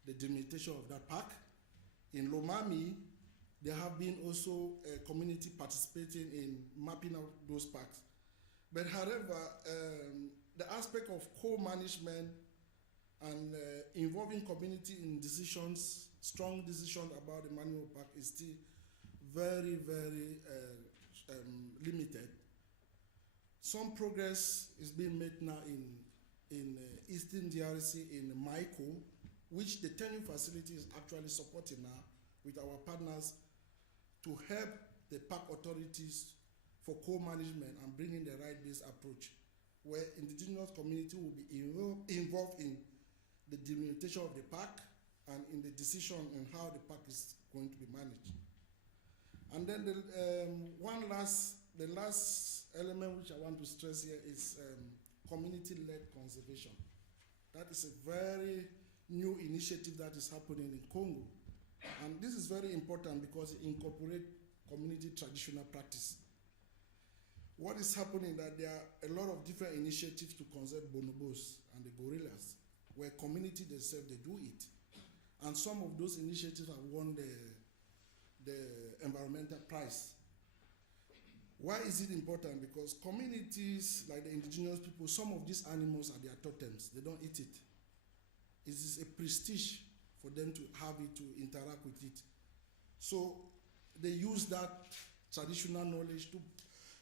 the delimitation of that park. In Lomami, There have been also community participating in mapping out those parks. But however, the aspect of co-management and involving community in decisions, strong decisions about the management of park is still very, very limited. Some progress is being made now in Eastern DRC in Maiko, which the tenure facility is actually supporting now with our partners to help the park authorities for co-management and bringing the right-based approach, where indigenous community will be involved in the delimitation of the park and in the decision on how the park is going to be managed. And then the last element which I want to stress here is community-led conservation. That is a very new initiative that is happening in Congo. And this is very important because it incorporates community traditional practice. What is happening that there are a lot of different initiatives to conserve bonobos and the gorillas, where community themselves, they do it. And some of those initiatives have won the environmental prize. Why is it important? Because communities, like the indigenous people, some of these animals are their totems. They don't eat it. It is a prestige for them to have it, to interact with it. So they use that traditional knowledge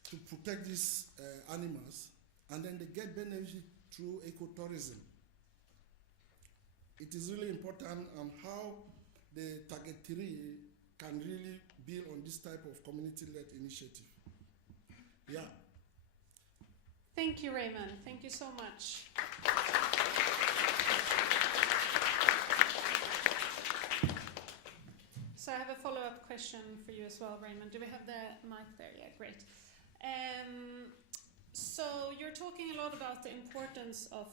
to protect these animals, and then they get benefit through ecotourism. It is really important on how the Target 3 can really build on this type of community-led initiative. Yeah. Thank you, Raymond. Thank you so much. So I have a follow-up question for you as well, Raymond. Do we have the mic there? Yeah, great. So you're talking a lot about the importance of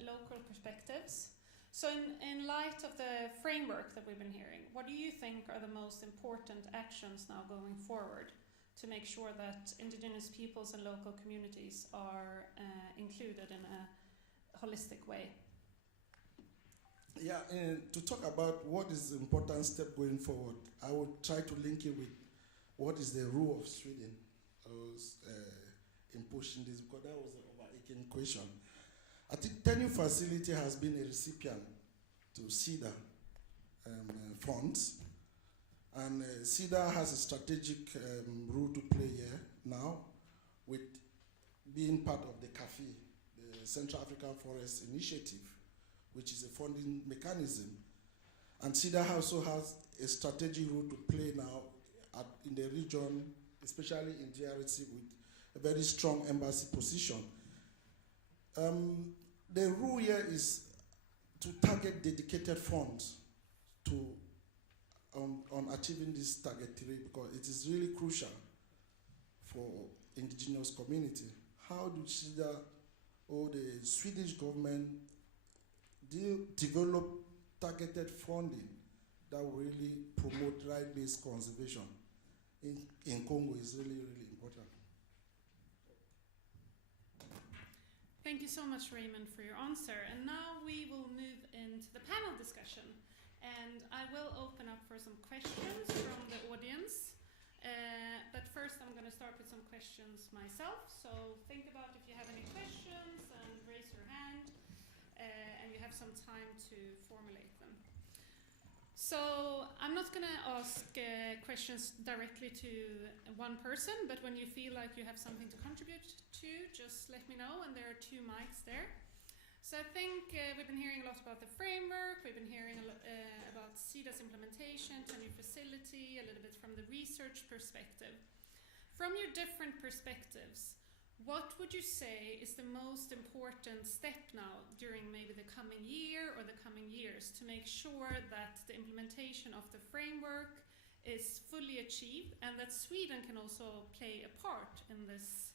local perspectives. So in light of the framework that we've been hearing, what do you think are the most important actions now going forward to make sure that indigenous peoples and local communities are included in a holistic way? Yeah, and to talk about what is the important step going forward, I will try to link it with what is the role of Sweden in pushing this, because that was an overarching question. I think tenure facility has been a recipient to CEDA funds, and CEDA has a strategic role to play here now, with being part of the CAFI, the Central African Forest Initiative, which is a funding mechanism. And CEDA also has a strategic role to play now in the region, especially in DRC, with a very strong embassy position. The rule here is to target dedicated funds on achieving this target 3, because it is really crucial for indigenous community. How do CEDA or the Swedish government develop targeted funding that will really promote right-based conservation in Congo is really, really important. Thank you so much, Raymond, for your answer. And now we will move into the panel discussion. And I will open up for some questions from the audience. But first I'm going to start with some questions myself. So think about if you have any questions and raise your hand. And you have some time to formulate them. So I'm not going to ask questions directly to one person, but when you feel like you have something to contribute to, just let me know, and there are 2 mics there. So I think we've been hearing a lot about the framework, we've been hearing about CEDA's implementation, tenure facility, a little bit from the research perspective. From your different perspectives, what would you say is the most important step now during maybe the coming year or the coming years to make sure that the implementation of the framework is fully achieved and that Sweden can also play a part in this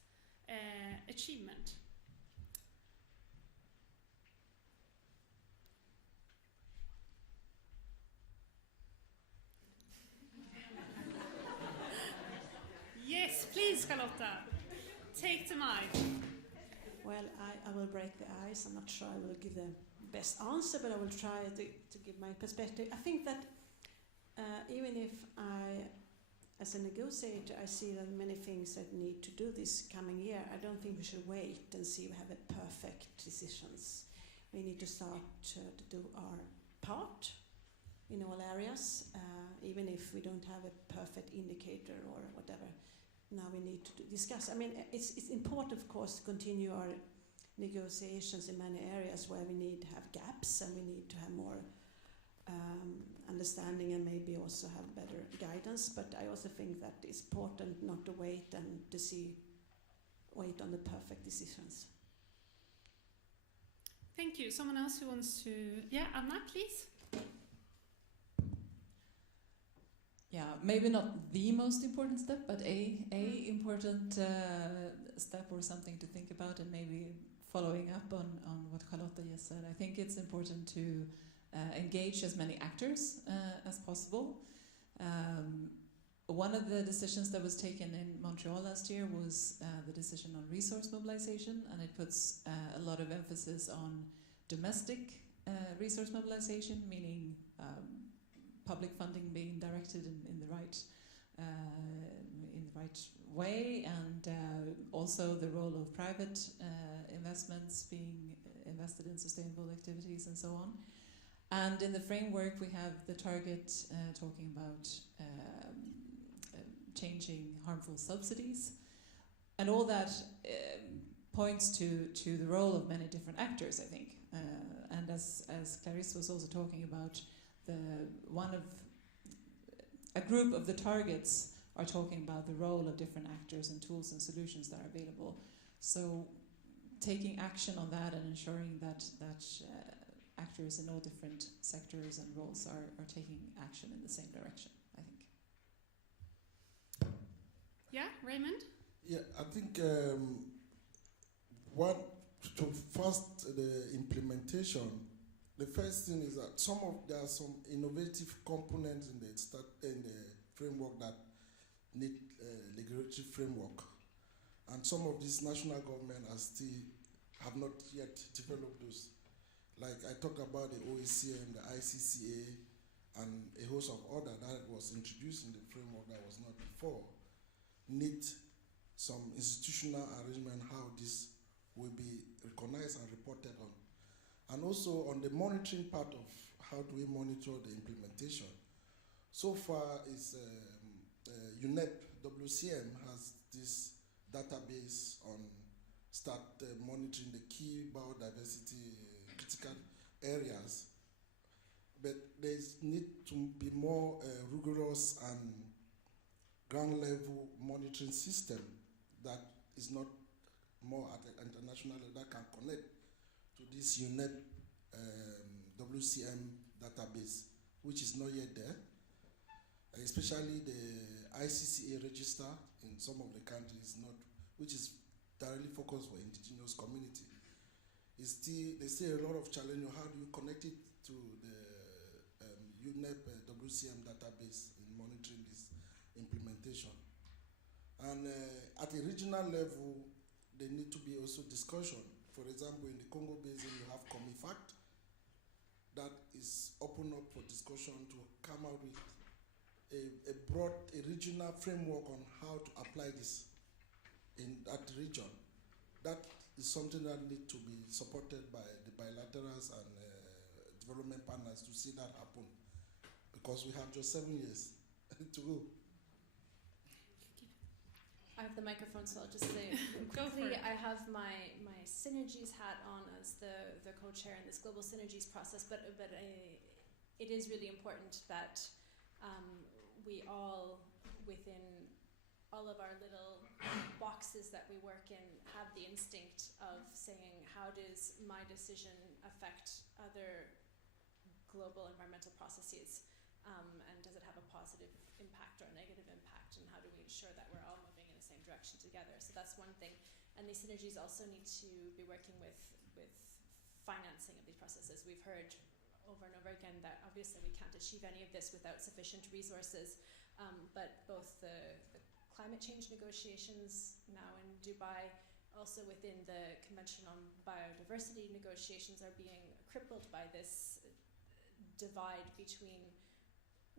achievement? Yes, please, Charlotta. Take the mic. Well, I will break the ice. I'm not sure I will give the best answer, but I will try to give my perspective. I think that even if I, as a negotiator, I see that many things that need to do this coming year, I don't think we should wait and see we have a perfect decisions. We need to start to do our part in all areas, even if we don't have a perfect indicator or whatever. Now we need to discuss. I mean, it's important, of course, to continue our negotiations in many areas where we need to have gaps and we need to have more understanding and maybe also have better guidance. But I also think that it's important not to wait and to wait on the perfect decisions. Thank you. Someone else who wants to... Yeah, Anna, please. Yeah, maybe not the most important step, but a important step or something to think about, and maybe following up on what Charlotta just said. I think it's important to engage as many actors as possible. One of the decisions that was taken in Montreal last year was the decision on resource mobilization, and it puts a lot of emphasis on domestic resource mobilization, meaning public funding being directed in the right way, and also the role of private investments being invested in sustainable activities and so on. And in the framework we have the target talking about changing harmful subsidies, and all that points to the role of many different actors, I think. And as Clarisse was also talking about, a group of the targets are talking about the role of different actors and tools and solutions that are available. So taking action on that and ensuring that actors in all different sectors and roles are taking action in the same direction, I think. Yeah, Raymond? Yeah, I think first the implementation. The first thing is that there are some innovative components in the framework that need regulatory framework, and some of these national government have not yet developed those. Like I talk about the OECM, the ICCA, and a host of other that was introduced in the framework that was not before. Need some institutional arrangement how this will be recognized and reported on. And also on the monitoring part of how do we monitor the implementation. So far, UNEP, WCM has this database on monitoring the key biodiversity critical areas. But there need to be more rigorous and ground level monitoring system that is not more at the international level that can connect to this UNEP WCM database, which is not yet there. Especially the ICCA register in some of the countries, which is directly focused for indigenous community. They see a lot of challenge on how do you connect it to the UNEP WCM database in monitoring this implementation. And at a regional level, there need to be also discussion. For example, in the Congo Basin, you have COMIFACT that is open up for discussion to come out with a regional framework on how to apply this in that region. That is something that needs to be supported by the bilaterals and development partners to see that happen, because we have just 7 years to go. I have the microphone, so I'll just say Go for it. I have my synergies hat on as the co-chair in this global synergies process, but it is really important that we all, within all of our little boxes that we work in, have the instinct of saying, how does my decision affect other global environmental processes, and does it have a positive impact or a negative impact, and how do we ensure that we're all moving in the same direction together? So that's one thing. And these synergies also need to be working with financing of these processes. We've heard over and over again that obviously we can't achieve any of this without sufficient resources, but both the climate change negotiations now in Dubai, also within the Convention on Biodiversity negotiations, are being crippled by this divide between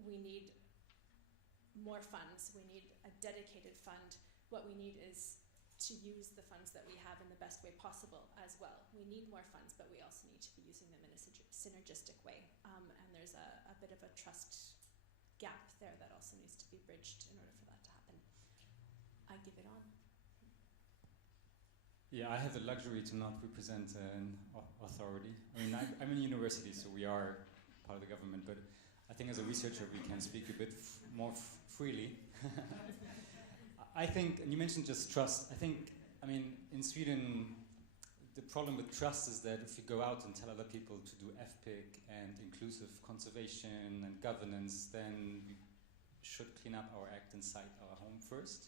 we need more funds, we need a dedicated fund. What we need is to use the funds that we have in the best way possible as well. We need more funds, but we also need to be using them in a synergistic way. And there's a bit of a trust gap there that also needs to be bridged in order for that to happen. I give it on. Yeah, I have the luxury to not represent an authority. I mean, I'm in university, so we are part of the government, but I think as a researcher we can speak a bit more freely. I think, and you mentioned just trust, I mean, in Sweden, the problem with trust is that if you go out and tell other people to do FPIC and inclusive conservation and governance, then we should clean up our act inside our home first.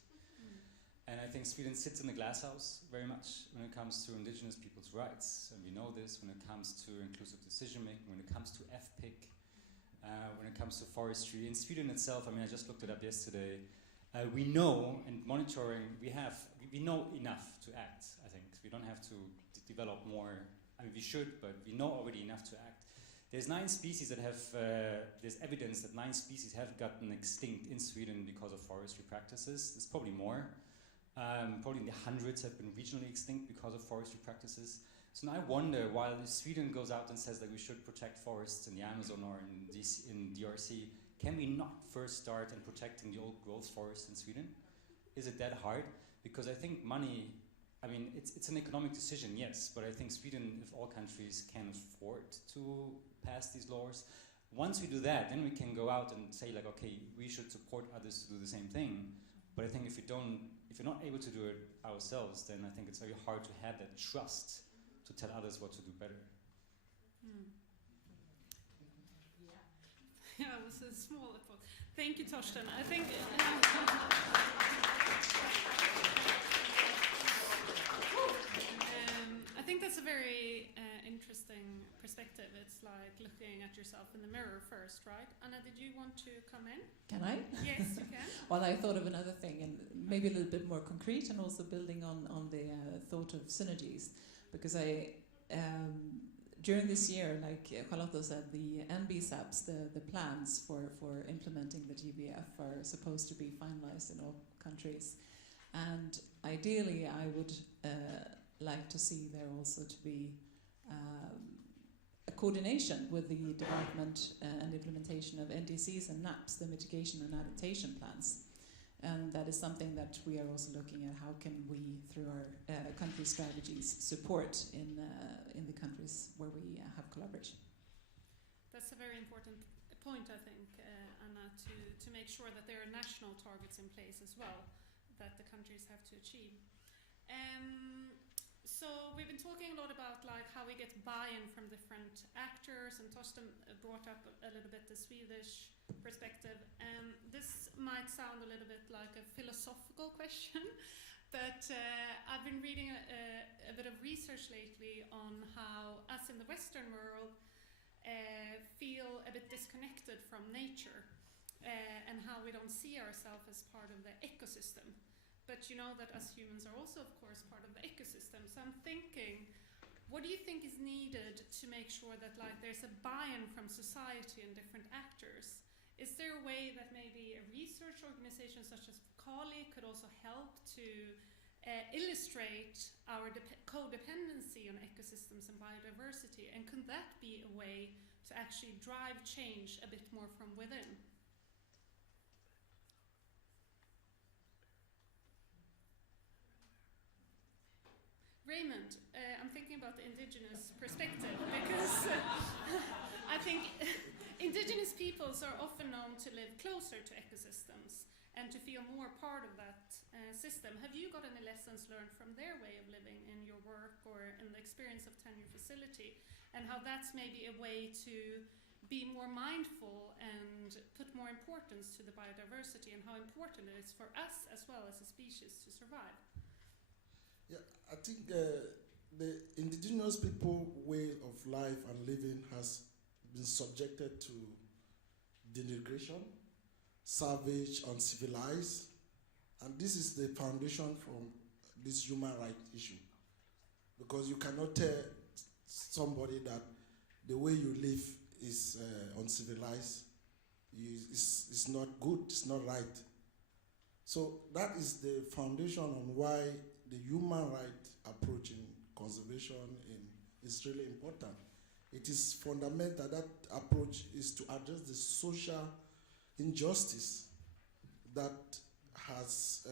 And I think Sweden sits in the glass house very much when it comes to indigenous people's rights. And we know this when it comes to inclusive decision making, when it comes to FPIC, when it comes to forestry. In Sweden itself, I mean, I just looked it up yesterday, we know, and monitoring, we know enough to act, I think. We don't have to develop more. I mean, we should, but we know already enough to act. There's 9 species that have, there's evidence that 9 species have gotten extinct in Sweden because of forestry practices. There's probably more. Probably in the hundreds have been regionally extinct because of forestry practices. So now I wonder, while Sweden goes out and says that we should protect forests in the Amazon or in DRC, can we not first start in protecting the old growth forest in Sweden? Is it that hard? Because I think money, I mean, it's an economic decision, yes, but I think Sweden, if all countries can afford to pass these laws, once we do that, then we can go out and say like, okay, we should support others to do the same thing. But I think if you're not able to do it ourselves, then I think it's very hard to have that trust to tell others what to do better. Yeah, it was a small effort. Thank you, Torsten. I think I think that's a very interesting perspective. It's like looking at yourself in the mirror first, right? Anna, did you want to come in? Can I? Yes, you can. Well, I thought of another thing, and maybe a little bit more concrete, and also building on the thought of synergies, because during this year, like Charlotta said, the NBSAPs, the plans for implementing the GBF are supposed to be finalized in all countries. And ideally, I would like to see there also to be a coordination with the development and implementation of NDCs and NAPs, the mitigation and adaptation plans. And that is something that we are also looking at. How can we, through our country strategies, support in the countries where we have collaboration? That's a very important point, I think, Anna, to make sure that there are national targets in place as well that the countries have to achieve. So we've been talking a lot about like how we get buy-in from different actors, and Torsten brought up a little bit the Swedish perspective. This might sound a little bit like a philosophical question, but I've been reading a bit of research lately on how us in the Western world feel a bit disconnected from nature and how we don't see ourselves as part of the ecosystem. But you know that us humans are also, of course, part of the ecosystem. So I'm thinking, what do you think is needed to make sure that like there's a buy-in from society and different actors? Is there a way that maybe a research organization such as Focali could also help to illustrate our codependency on ecosystems and biodiversity? And could that be a way to actually drive change a bit more from within? Raymond, I'm thinking about the indigenous perspective because I think indigenous peoples are often known to live closer to ecosystems and to feel more part of that system. Have you got any lessons learned from their way of living in your work or in the experience of Tenure Facility, and how that's maybe a way to be more mindful and put more importance to the biodiversity and how important it is for us as well as a species to survive? Yeah, I think the indigenous people way of life and living has been subjected to denigration, savage, uncivilized, and this is the foundation from this human rights issue. Because you cannot tell somebody that the way you live is uncivilized. is not good, it's not right. So that is the foundation on why the human right approach in conservation is really important. It is fundamental. That approach is to address the social injustice that has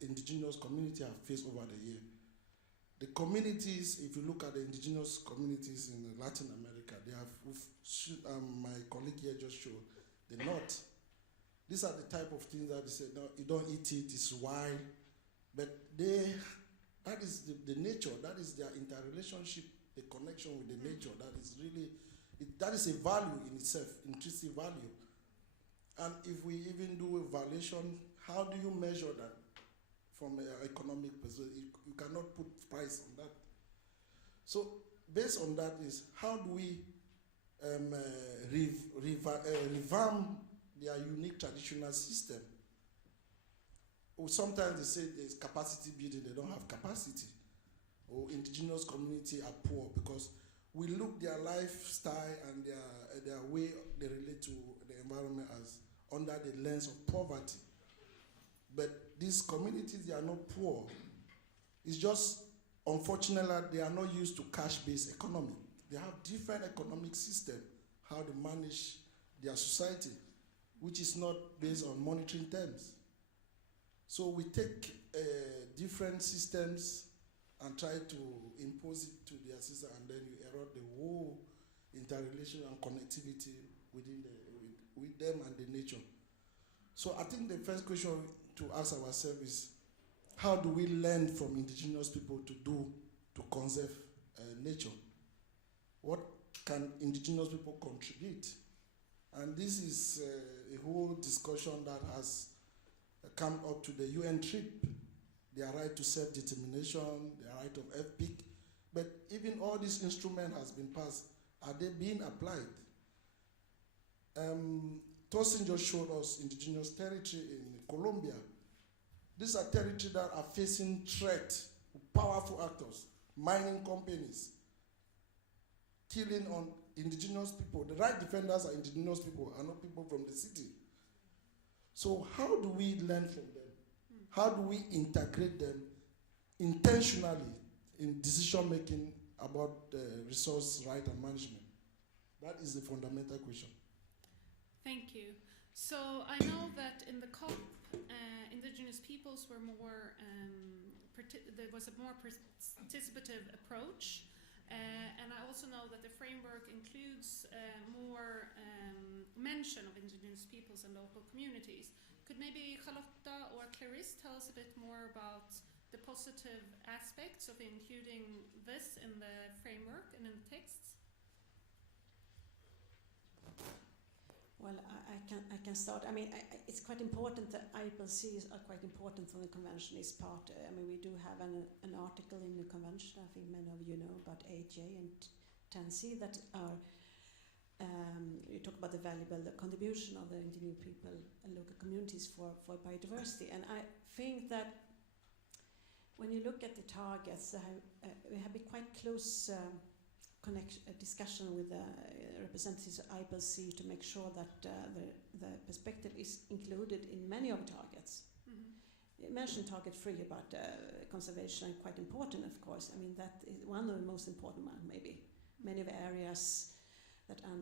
indigenous community have faced over the year. The communities, if you look at the indigenous communities in Latin America, they have, my colleague here just showed, the North. These are the type of things that they say, no, you don't eat it, it's wild. But that is the nature, that is their interrelationship, the connection with the nature, that is really, that is a value in itself, intrinsic value. And if we even do evaluation, how do you measure that from an economic perspective? You cannot put price on that. So based on that is, how do we revamp their unique traditional system? Or sometimes they say there's capacity building, they don't have capacity. Or indigenous community are poor because we look their lifestyle and their way they relate to the environment as under the lens of poverty. But these communities, they are not poor. It's just, unfortunately, they are not used to cash-based economy. They have different economic system, how they manage their society, which is not based on monetary terms. So we take different systems and try to impose it to their system, and then you erode the whole interrelation and connectivity within with them and the nature. So I think the first question to ask ourselves is, how do we learn from indigenous people to conserve nature? What can indigenous people contribute? And this is a whole discussion that has come up to the UN trip, their right to self-determination, their right of FPIC. But even all these instruments has been passed, are they being applied? Tosin just showed us indigenous territory in Colombia. These are territories that are facing threat, powerful actors, mining companies, killing on indigenous people. The right defenders are indigenous people, are not people from the city. So how do we learn from them? How do we integrate them intentionally in decision making about resource right and management? That is the fundamental question. Thank you. So I know that in the COP, indigenous peoples were more, there was a more participative approach. And I also know that the framework includes more mention of indigenous peoples and local communities. Could maybe Charlotta or Clarisse tell us a bit more about the positive aspects of including this in the framework and in the texts? Well, I can start. I mean, it's quite important that IPLCs are quite important for the convention. Is part. I mean, we do have an article in the convention. I think many of you know about 8J and 10C that are. You talk about the valuable contribution of the indigenous people and local communities for biodiversity, and I think that when you look at the targets, we have a quite close. Discussion with the representatives of IPLC to make sure that the perspective is included in many of the targets. You mentioned target 3 about conservation, quite important, of course. I mean, that is one of the most important ones, maybe. Many of the areas that are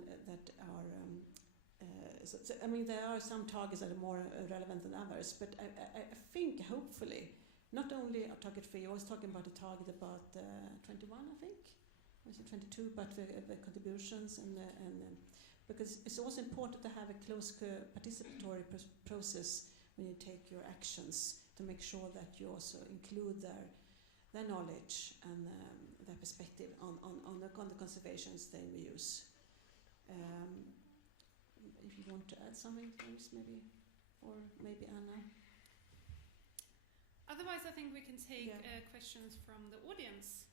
I mean, there are some targets that are more relevant than others, but I think, hopefully, not only target 3, I was talking about a target about 21, I think. Was it 22? But the contributions and because it's also important to have a close participatory process when you take your actions to make sure that you also include their knowledge and their perspective on the conservations they use. If you want to add something, please, maybe, or maybe Anna. Otherwise, I think we can take questions from the audience.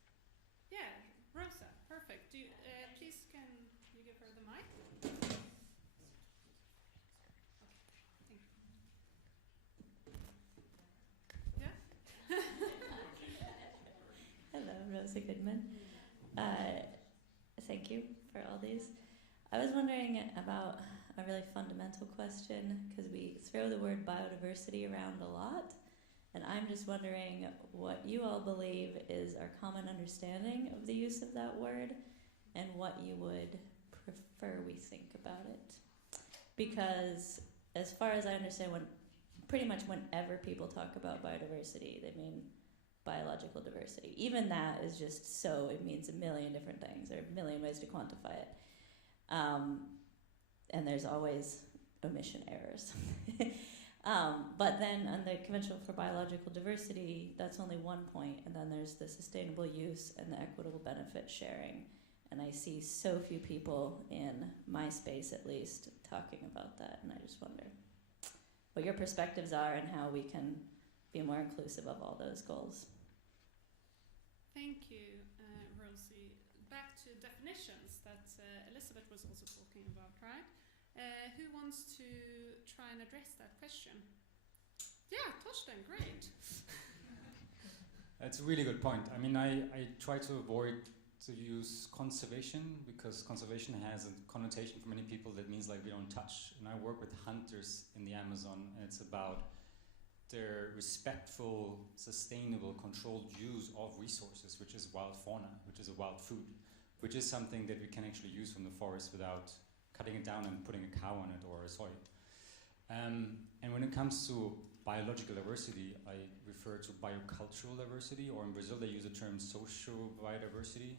Yeah. Rosa, perfect. Please, can you give her the mic? Okay, thank you. Yeah? Hello, Rosa Goodman. Thank you for all these. I was wondering about, a really fundamental question, because we throw the word biodiversity around a lot, and I'm just wondering what you all believe is our common understanding of the use of that word, and what you would prefer we think about it. Because as far as I understand, pretty much whenever people talk about biodiversity, they mean biological diversity. Even that is just so, it means a million different things, or a million ways to quantify it. And there's always omission errors. But then on the Convention for Biological Diversity, that's only one point, and then there's the sustainable use and the equitable benefit sharing. And I see so few people in my space, at least, talking about that, and I just wonder what your perspectives are and how we can be more inclusive of all those goals. Thank you, Rosie. Back to definitions that Elizabeth was also talking about, right? Who wants to try and address that question? Yeah, Torsten, great. That's a really good point. I mean, I try to avoid to use conservation, because conservation has a connotation for many people that means like we don't touch. And I work with hunters in the Amazon, and it's about their respectful, sustainable, controlled use of resources, which is wild fauna, which is a wild food, which is something that we can actually use from the forest without cutting it down and putting a cow on it or a soy. And when it comes to biological diversity, I refer to biocultural diversity, or in Brazil they use the term social biodiversity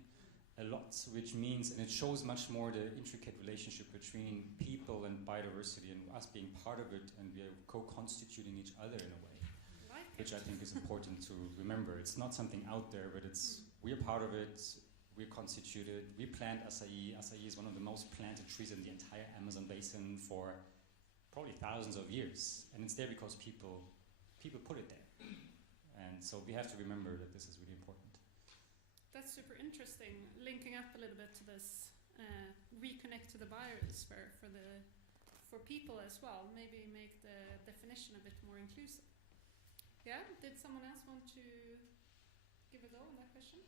a lot, which means, and it shows much more the intricate relationship between people and biodiversity and us being part of it, and we are co-constituting each other in a way, which I think is important to remember. It's not something out there, but it's we're part of it, we're constituted, we plant acai. Acai is one of the most planted trees in the entire Amazon basin for probably thousands of years, and it's there because people put it there. And so we have to remember that this is really important. That's super interesting, linking up a little bit to this reconnect to the biosphere for people as well, maybe make the definition a bit more inclusive. Yeah, did someone else want to give a go on that question?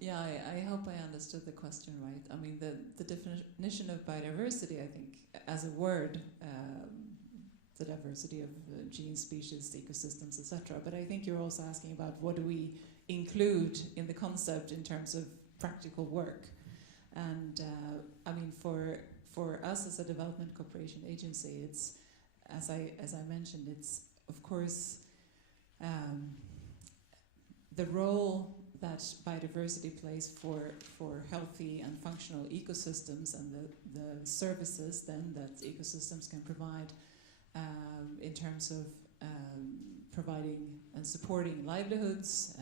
Yeah, I hope I understood the question right. I mean, the definition of biodiversity, I think, as a word, the diversity of genes, species, ecosystems, etc. But I think you're also asking about what do we include in the concept in terms of practical work. And I mean, for us as a development cooperation agency, it's, as I mentioned, it's of course the role that biodiversity plays for healthy and functional ecosystems, and the services then that ecosystems can provide in terms of providing and supporting livelihoods,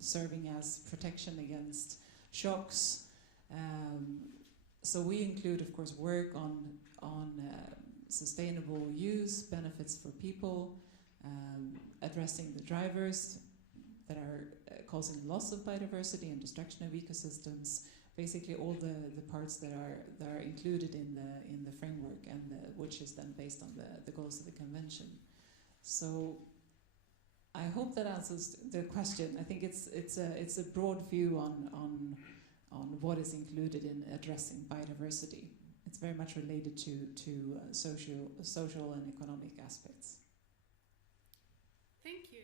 serving as protection against shocks. So we include, of course, work on sustainable use, benefits for people, addressing the drivers that are causing loss of biodiversity and destruction of ecosystems. Basically, all the parts that are included in the framework, and which is then based on the goals of the convention. So, I hope that answers the question. I think it's a broad view on what is included in addressing biodiversity. It's very much related to social and economic aspects. Thank you.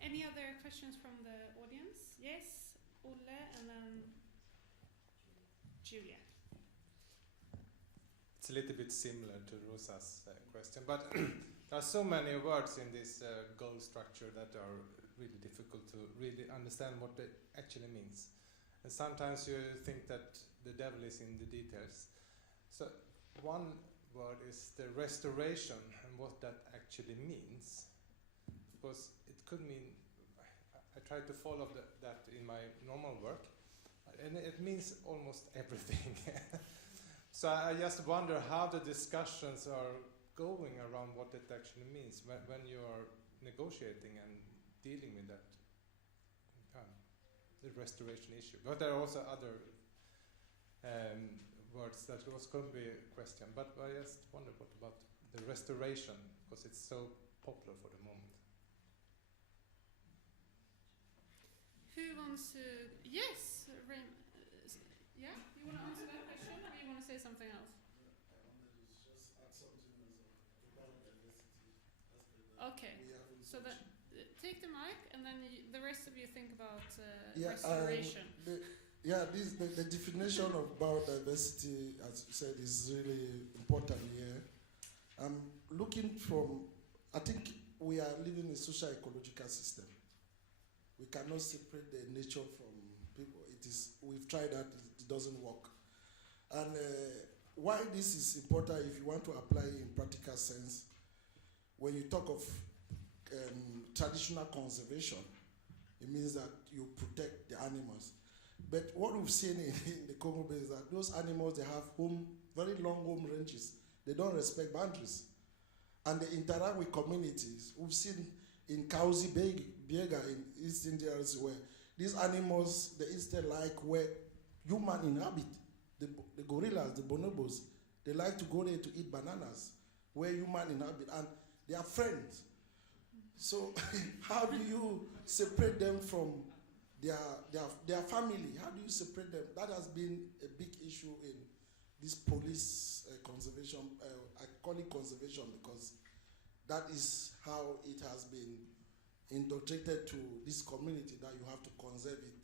Any other questions from the audience? Yes, Olle, and then Julia. It's a little bit similar to Rosa's question, but there are so many words in this goal structure that are really difficult to really understand what it actually means. And sometimes you think that the devil is in the details. So one word is the restoration, and what that actually means. Because it could mean, I try to follow that in my normal work, and it means almost everything. So I just wonder how the discussions are going around what it actually means when you are negotiating and dealing with that, the restoration issue. But there are also other words that also could be a question. But I just wonder what about the restoration, because it's so popular for the moment. Who wants to? Yes, yeah. You want to answer that question, or you want to say something else? Okay. So that take the mic, and then the rest of you think about restoration. The definition of biodiversity, as you said, is really important here. I'm looking from. I think we are living in a social ecological system. We cannot separate the nature from people. We've tried that, it doesn't work. And why this is important, if you want to apply it in practical sense, when you talk of traditional conservation, it means that you protect the animals. But what we've seen in the Congo Basin is that those animals, they have very long home ranges. They don't respect boundaries. And they interact with communities. We've seen in Kauzi Biega in East India where these animals, they instead like where humans inhabit. The gorillas, the bonobos, they like to go there to eat bananas where humans inhabit. And they are friends. So how do you separate them from their family? How do you separate them? That has been a big issue in this police conservation. I call it conservation because that is how it has been indoctrinated to this community, that you have to conserve it.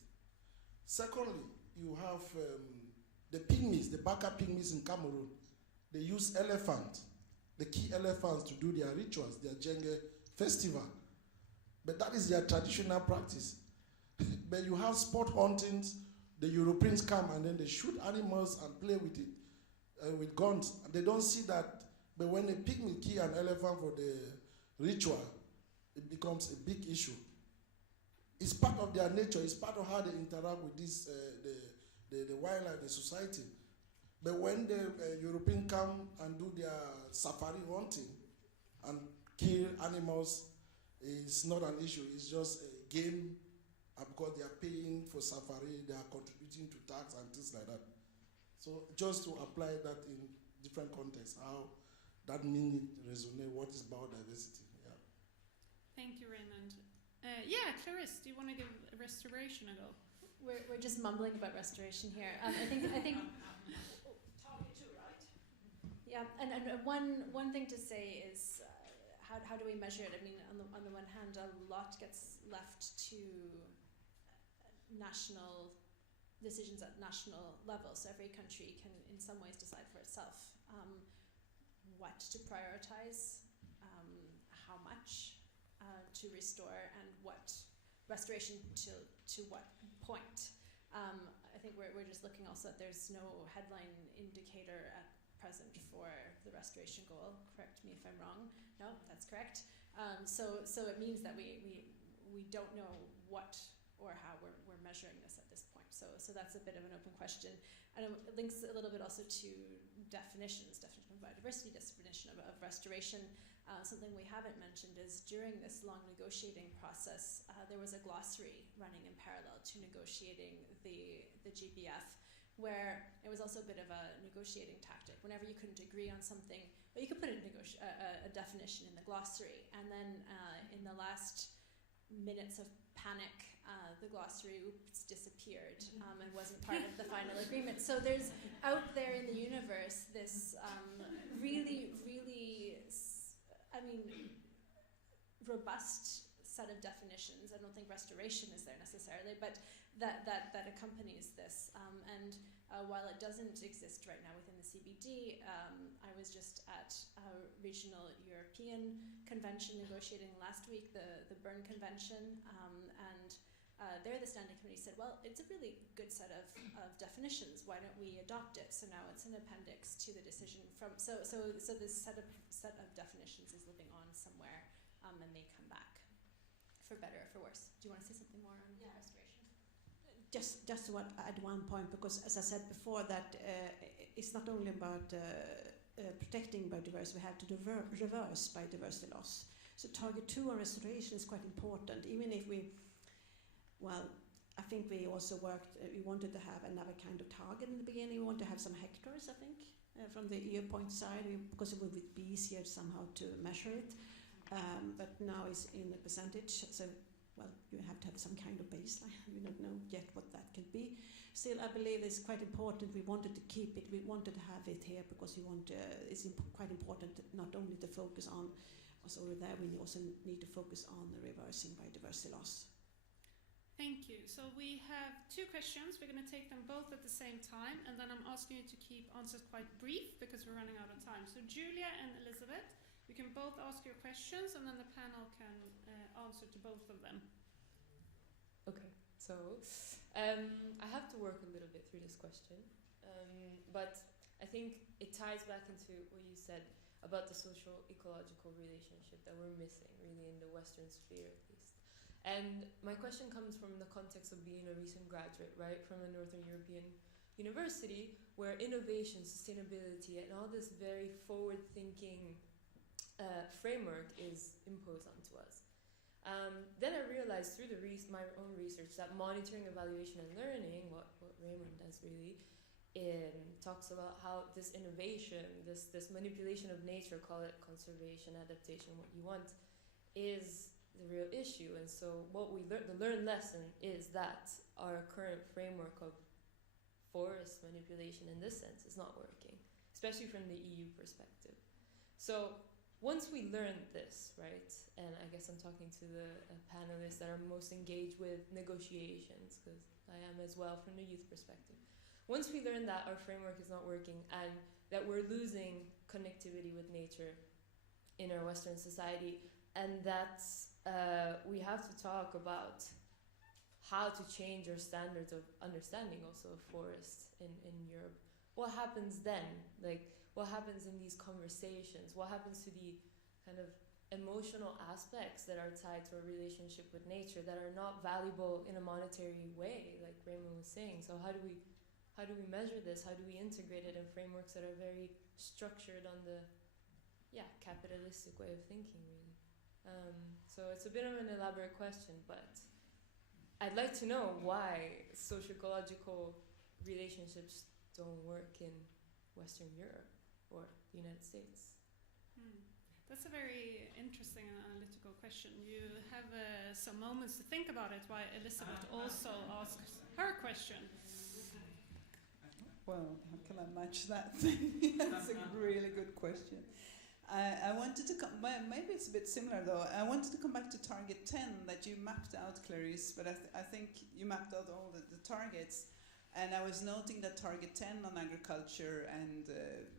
Secondly, you have the pygmies, the Baka pygmies in Cameroon. They use elephants, the key elephants, to do their rituals, their Jenge festival. But that is their traditional practice. But you have sport huntings, the Europeans come and then they shoot animals and play with it, with guns. And they don't see that, but when a pygmy kill an elephant for the ritual, it becomes a big issue. It's part of their nature, it's part of how they interact with this, the wildlife, the society. But when the Europeans come and do their safari hunting and kill animals, it's not an issue, it's just a game, because they are paying for safari, they are contributing to tax and things like that. So just to apply that in different contexts, how that meaning resonate, what is biodiversity? Yeah. Thank you, Raymond. Clarisse, do you want to give restoration a go? We're just mumbling about restoration here. I think. Target 2, right? Yeah, and one thing to say is how do we measure it? I mean, on the one hand, a lot gets left to national decisions at national level. So every country can, in some ways, decide for itself what to prioritize, how much to restore, and what restoration to what point. I think we're just looking also that there's no headline indicator at present for the restoration goal. Correct me if I'm wrong. No, that's correct. So it means that we don't know what or how we're measuring this at this point. So that's a bit of an open question. And it links a little bit also to definition of biodiversity, definition of restoration. Something we haven't mentioned is during this long negotiating process, there was a glossary running in parallel to negotiating the GBF, where it was also a bit of a negotiating tactic. Whenever you couldn't agree on something, well, you could put a definition in the glossary, and then in the last minutes of panic, the glossary disappeared and wasn't part of the final agreement. So there's out there in the universe this really, robust set of definitions. I don't think restoration is there necessarily, but that accompanies this. While it doesn't exist right now within the CBD, I was just at a regional European convention negotiating last week, the Bern Convention, and there the standing committee said, well, it's a really good set of definitions, why don't we adopt it? So now it's an appendix to the decision from, so this set of definitions is living on somewhere, and may come back, for better or for worse. Do you want to say something more on restoration? Just to add one point, because as I said before, that it's not only about protecting biodiversity, we have to reverse biodiversity loss. So target 2 on restoration is quite important, even if I think we also we wanted to have another kind of target in the beginning. We want to have some hectares, I think, from the EU point side, because it would be easier somehow to measure it. But now it's in the percentage, so well, you have to have some kind of baseline. We don't know yet what that can be. Still, I believe it's quite important. We wanted to keep it. We wanted to have it here because it's quite important not only to focus on what's over there, we also need to focus on the reversing biodiversity loss. Thank you. So we have 2 questions. We're going to take them both at the same time, and then I'm asking you to keep answers quite brief because we're running out of time. So Julia and Elizabeth, you can both ask your questions, and then the panel can answer to both of them. Okay, so I have to work a little bit through this question, but I think it ties back into what you said about the social ecological relationship that we're missing really in the Western sphere at least. And my question comes from the context of being a recent graduate, right, from a Northern European university where innovation, sustainability, and all this very forward-thinking framework is imposed onto us. Then I realized through my own research that monitoring, evaluation, and learning, what Raymond does really, talks about how this innovation, this manipulation of nature, call it conservation, adaptation, what you want, is the real issue. And so what we learned, the learned lesson is that our current framework of forest manipulation in this sense is not working, especially from the EU perspective. So once we learned this, right, and I guess I'm talking to the panelists that are most engaged with negotiations, because I am as well from the youth perspective. Once we learned that our framework is not working and that we're losing connectivity with nature in our Western society, and that we have to talk about how to change our standards of understanding also of forests in Europe. What happens then? Like, what happens in these conversations? What happens to the kind of emotional aspects that are tied to a relationship with nature that are not valuable in a monetary way, like Raymond was saying? So how do we measure this? How do we integrate it in frameworks that are very structured on the capitalistic way of thinking, really? So it's a bit of an elaborate question, but I'd like to know why socio-ecological relationships don't work in Western Europe or the United States. That's a very interesting and analytical question. You have some moments to think about it while Elizabeth also asks her question. Well, how can I match that thing? That's a really good question. I wanted to come, maybe it's a bit similar though. I wanted to come back to target 10 that you mapped out, Clarisse, but I think you mapped out all the targets. And I was noting that target 10 on agriculture and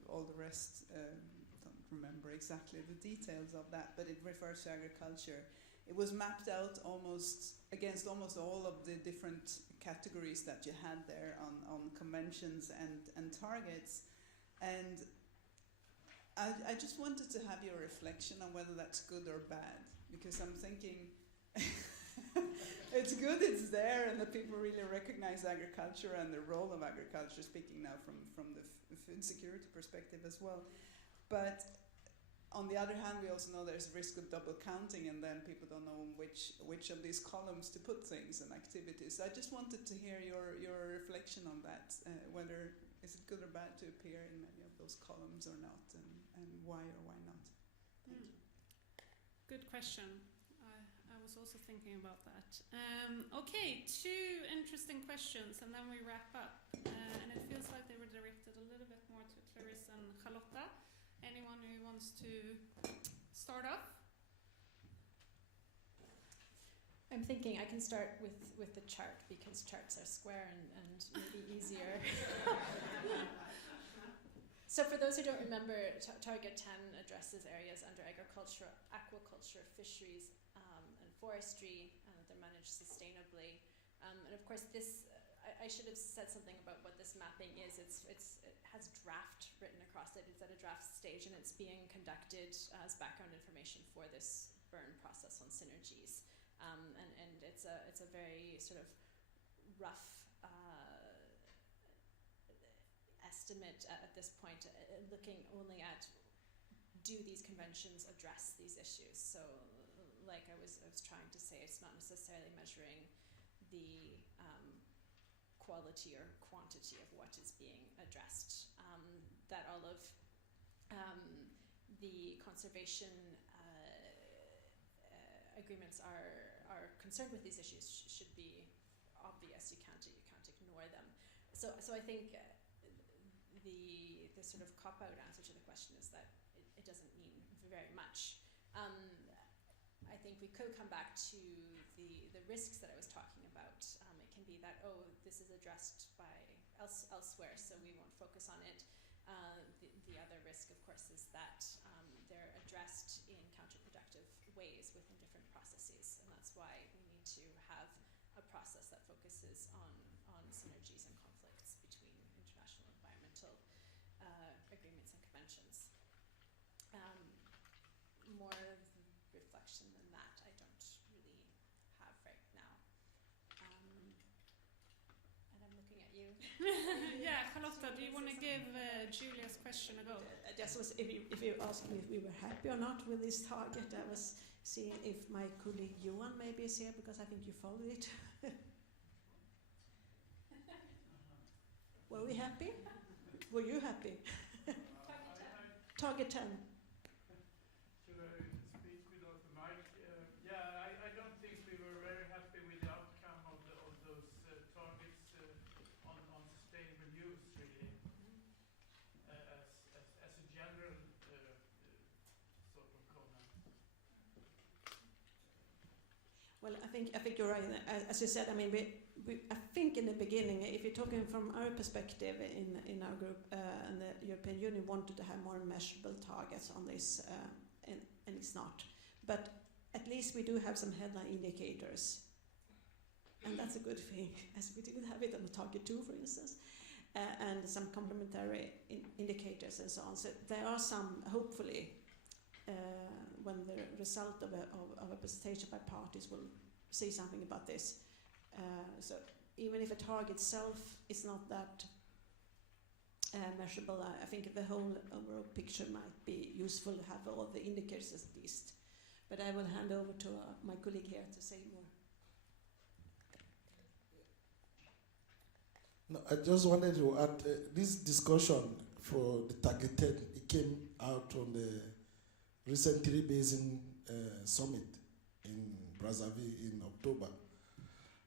all the rest, don't remember exactly the details of that, but it refers to agriculture. It was mapped out against almost all of the different categories that you had there on conventions and targets. And I just wanted to have your reflection on whether that's good or bad, because I'm thinking it's good, it's there, and the people really recognize agriculture and the role of agriculture, speaking now from the food security perspective as well. But on the other hand, we also know there's a risk of double counting, and then people don't know which of these columns to put things and activities. I just wanted to hear your reflection on that, whether is it good or bad to appear in many of those columns or not, and why or why not? Thank you. Good question. I was also thinking about that. Okay, 2 interesting questions, and then we wrap up. And it feels like they were directed a little bit more to Clarisse and Charlotta. Anyone who wants to start off? I'm thinking I can start with the chart, because charts are square and maybe easier. So for those who don't remember, Target 10 addresses areas under agriculture, aquaculture, fisheries, and forestry that are managed sustainably. And of course, this I should have said something about what this mapping is. It has draft written across it. It's at a draft stage, and it's being conducted as background information for this burn process on synergies. And it's a very sort of rough estimate at this point, looking only at, do these conventions address these issues? So, like I was trying to say, it's not necessarily measuring the quality or quantity of what is being addressed. That all of the conservation agreements are concerned with these issues should be obvious. You can't ignore them. So I think the sort of cop-out answer to the question is that it doesn't mean very much. I think we could come back to the risks that I was talking about. It can be that, oh, this is addressed by elsewhere, so we won't focus on it. The other risk, of course, is that they're addressed in counterproductive ways within different processes, and that's why we need to have a process that focuses on synergies and conflicts between international environmental agreements and conventions. More reflection than that I don't really have right now. And I'm looking at you. Yeah, Charlotta, do you want to give Julia's question a go? Just was if you asked me if we were happy or not with this target, I was seeing if my colleague Johan maybe is here, because I think you followed it. Were we happy? Were you happy? Target 10. Should I speak without the mic? Yeah, I don't think we were very happy with the outcome of those targets on sustainable use, really, as a general sort of comment. Well, I think you're right. As you said, I mean, I think in the beginning, if you're talking from our perspective in our group, and the European Union wanted to have more measurable targets on this, and it's not. But at least we do have some headline indicators, and that's a good thing, as we do have it on the target 2, for instance, and some complementary indicators and so on. So there are some, hopefully, when the result of a presentation by parties will say something about this. So even if a target itself is not that measurable, I think the whole overall picture might be useful to have all the indicators at least. But I will hand over to my colleague here to say more. No, I just wanted to add this discussion for the target 10. It came out on the recent Three Basin Summit in Brazzaville in October.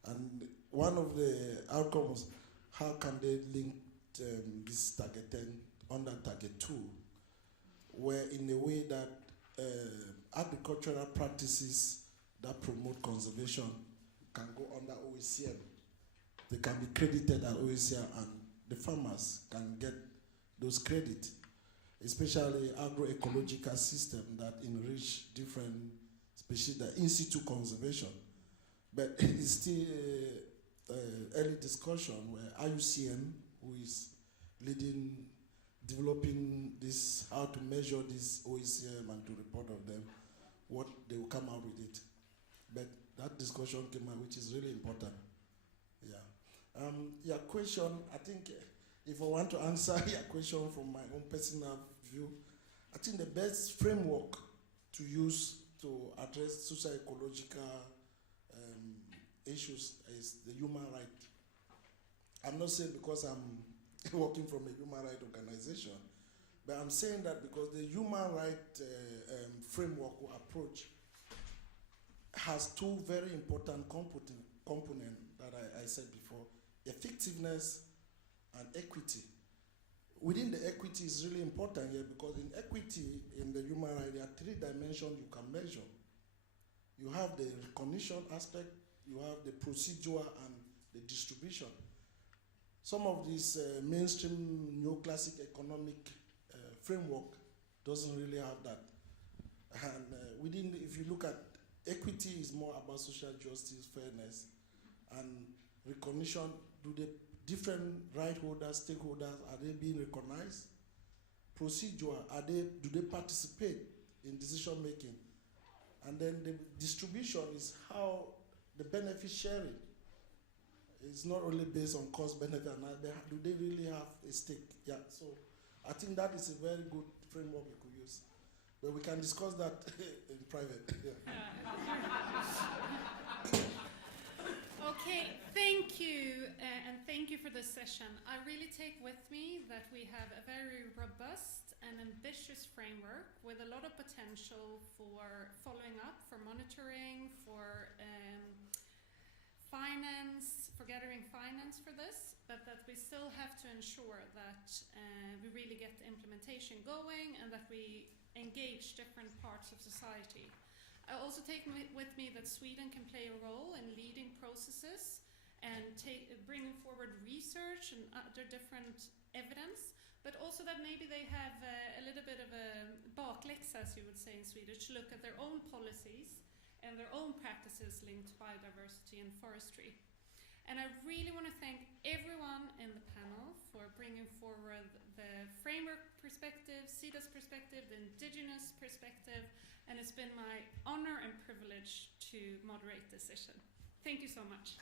And one of the outcomes, how can they link this target 10 under target 2, where in a way that agricultural practices that promote conservation can go under OECM. They can be credited at OECM, and the farmers can get those credits, especially agroecological system that enrich different species, the in situ conservation. But it's still early discussion where IUCN, who is leading, developing this, how to measure this OECM and to report of them, what they will come out with it. But that discussion came out, which is really important. Yeah. Your question, I think, if I want to answer your question from my own personal view, I think the best framework to use to address socio-ecological issues is the human right. I'm not saying because I'm working from a human rights organization, but I'm saying that because the human rights framework or approach has two very important components that I said before: effectiveness and equity. Within the equity is really important here, because in equity, in the human rights, there are 3 dimensions you can measure. You have the recognition aspect, you have the procedure, and the distribution. Some of this mainstream neoclassic economic framework doesn't really have that. And within, if you look at equity, is more about social justice, fairness, and recognition. Do the different right holders, stakeholders, are they being recognized? Procedure, do they participate in decision making? And then the distribution is how the benefit sharing. It's not only based on cost benefit, do they really have a stake? Yeah, so I think that is a very good framework we could use. But we can discuss that in private. Okay, thank you, and thank you for this session. I really take with me that we have a very robust an ambitious framework with a lot of potential for following up, for monitoring, for finance, for gathering finance for this, but that we still have to ensure that we really get the implementation going and that we engage different parts of society. I also take with me that Sweden can play a role in leading processes and bringing forward research and other different evidence, but also that maybe they have a little bit of a bakläxa, as you would say in Swedish, to look at their own policies and their own practices linked to biodiversity and forestry. And I really want to thank everyone in the panel for bringing forward the framework perspective, SIDA's perspective, the indigenous perspective, and it's been my honor and privilege to moderate this session. Thank you so much.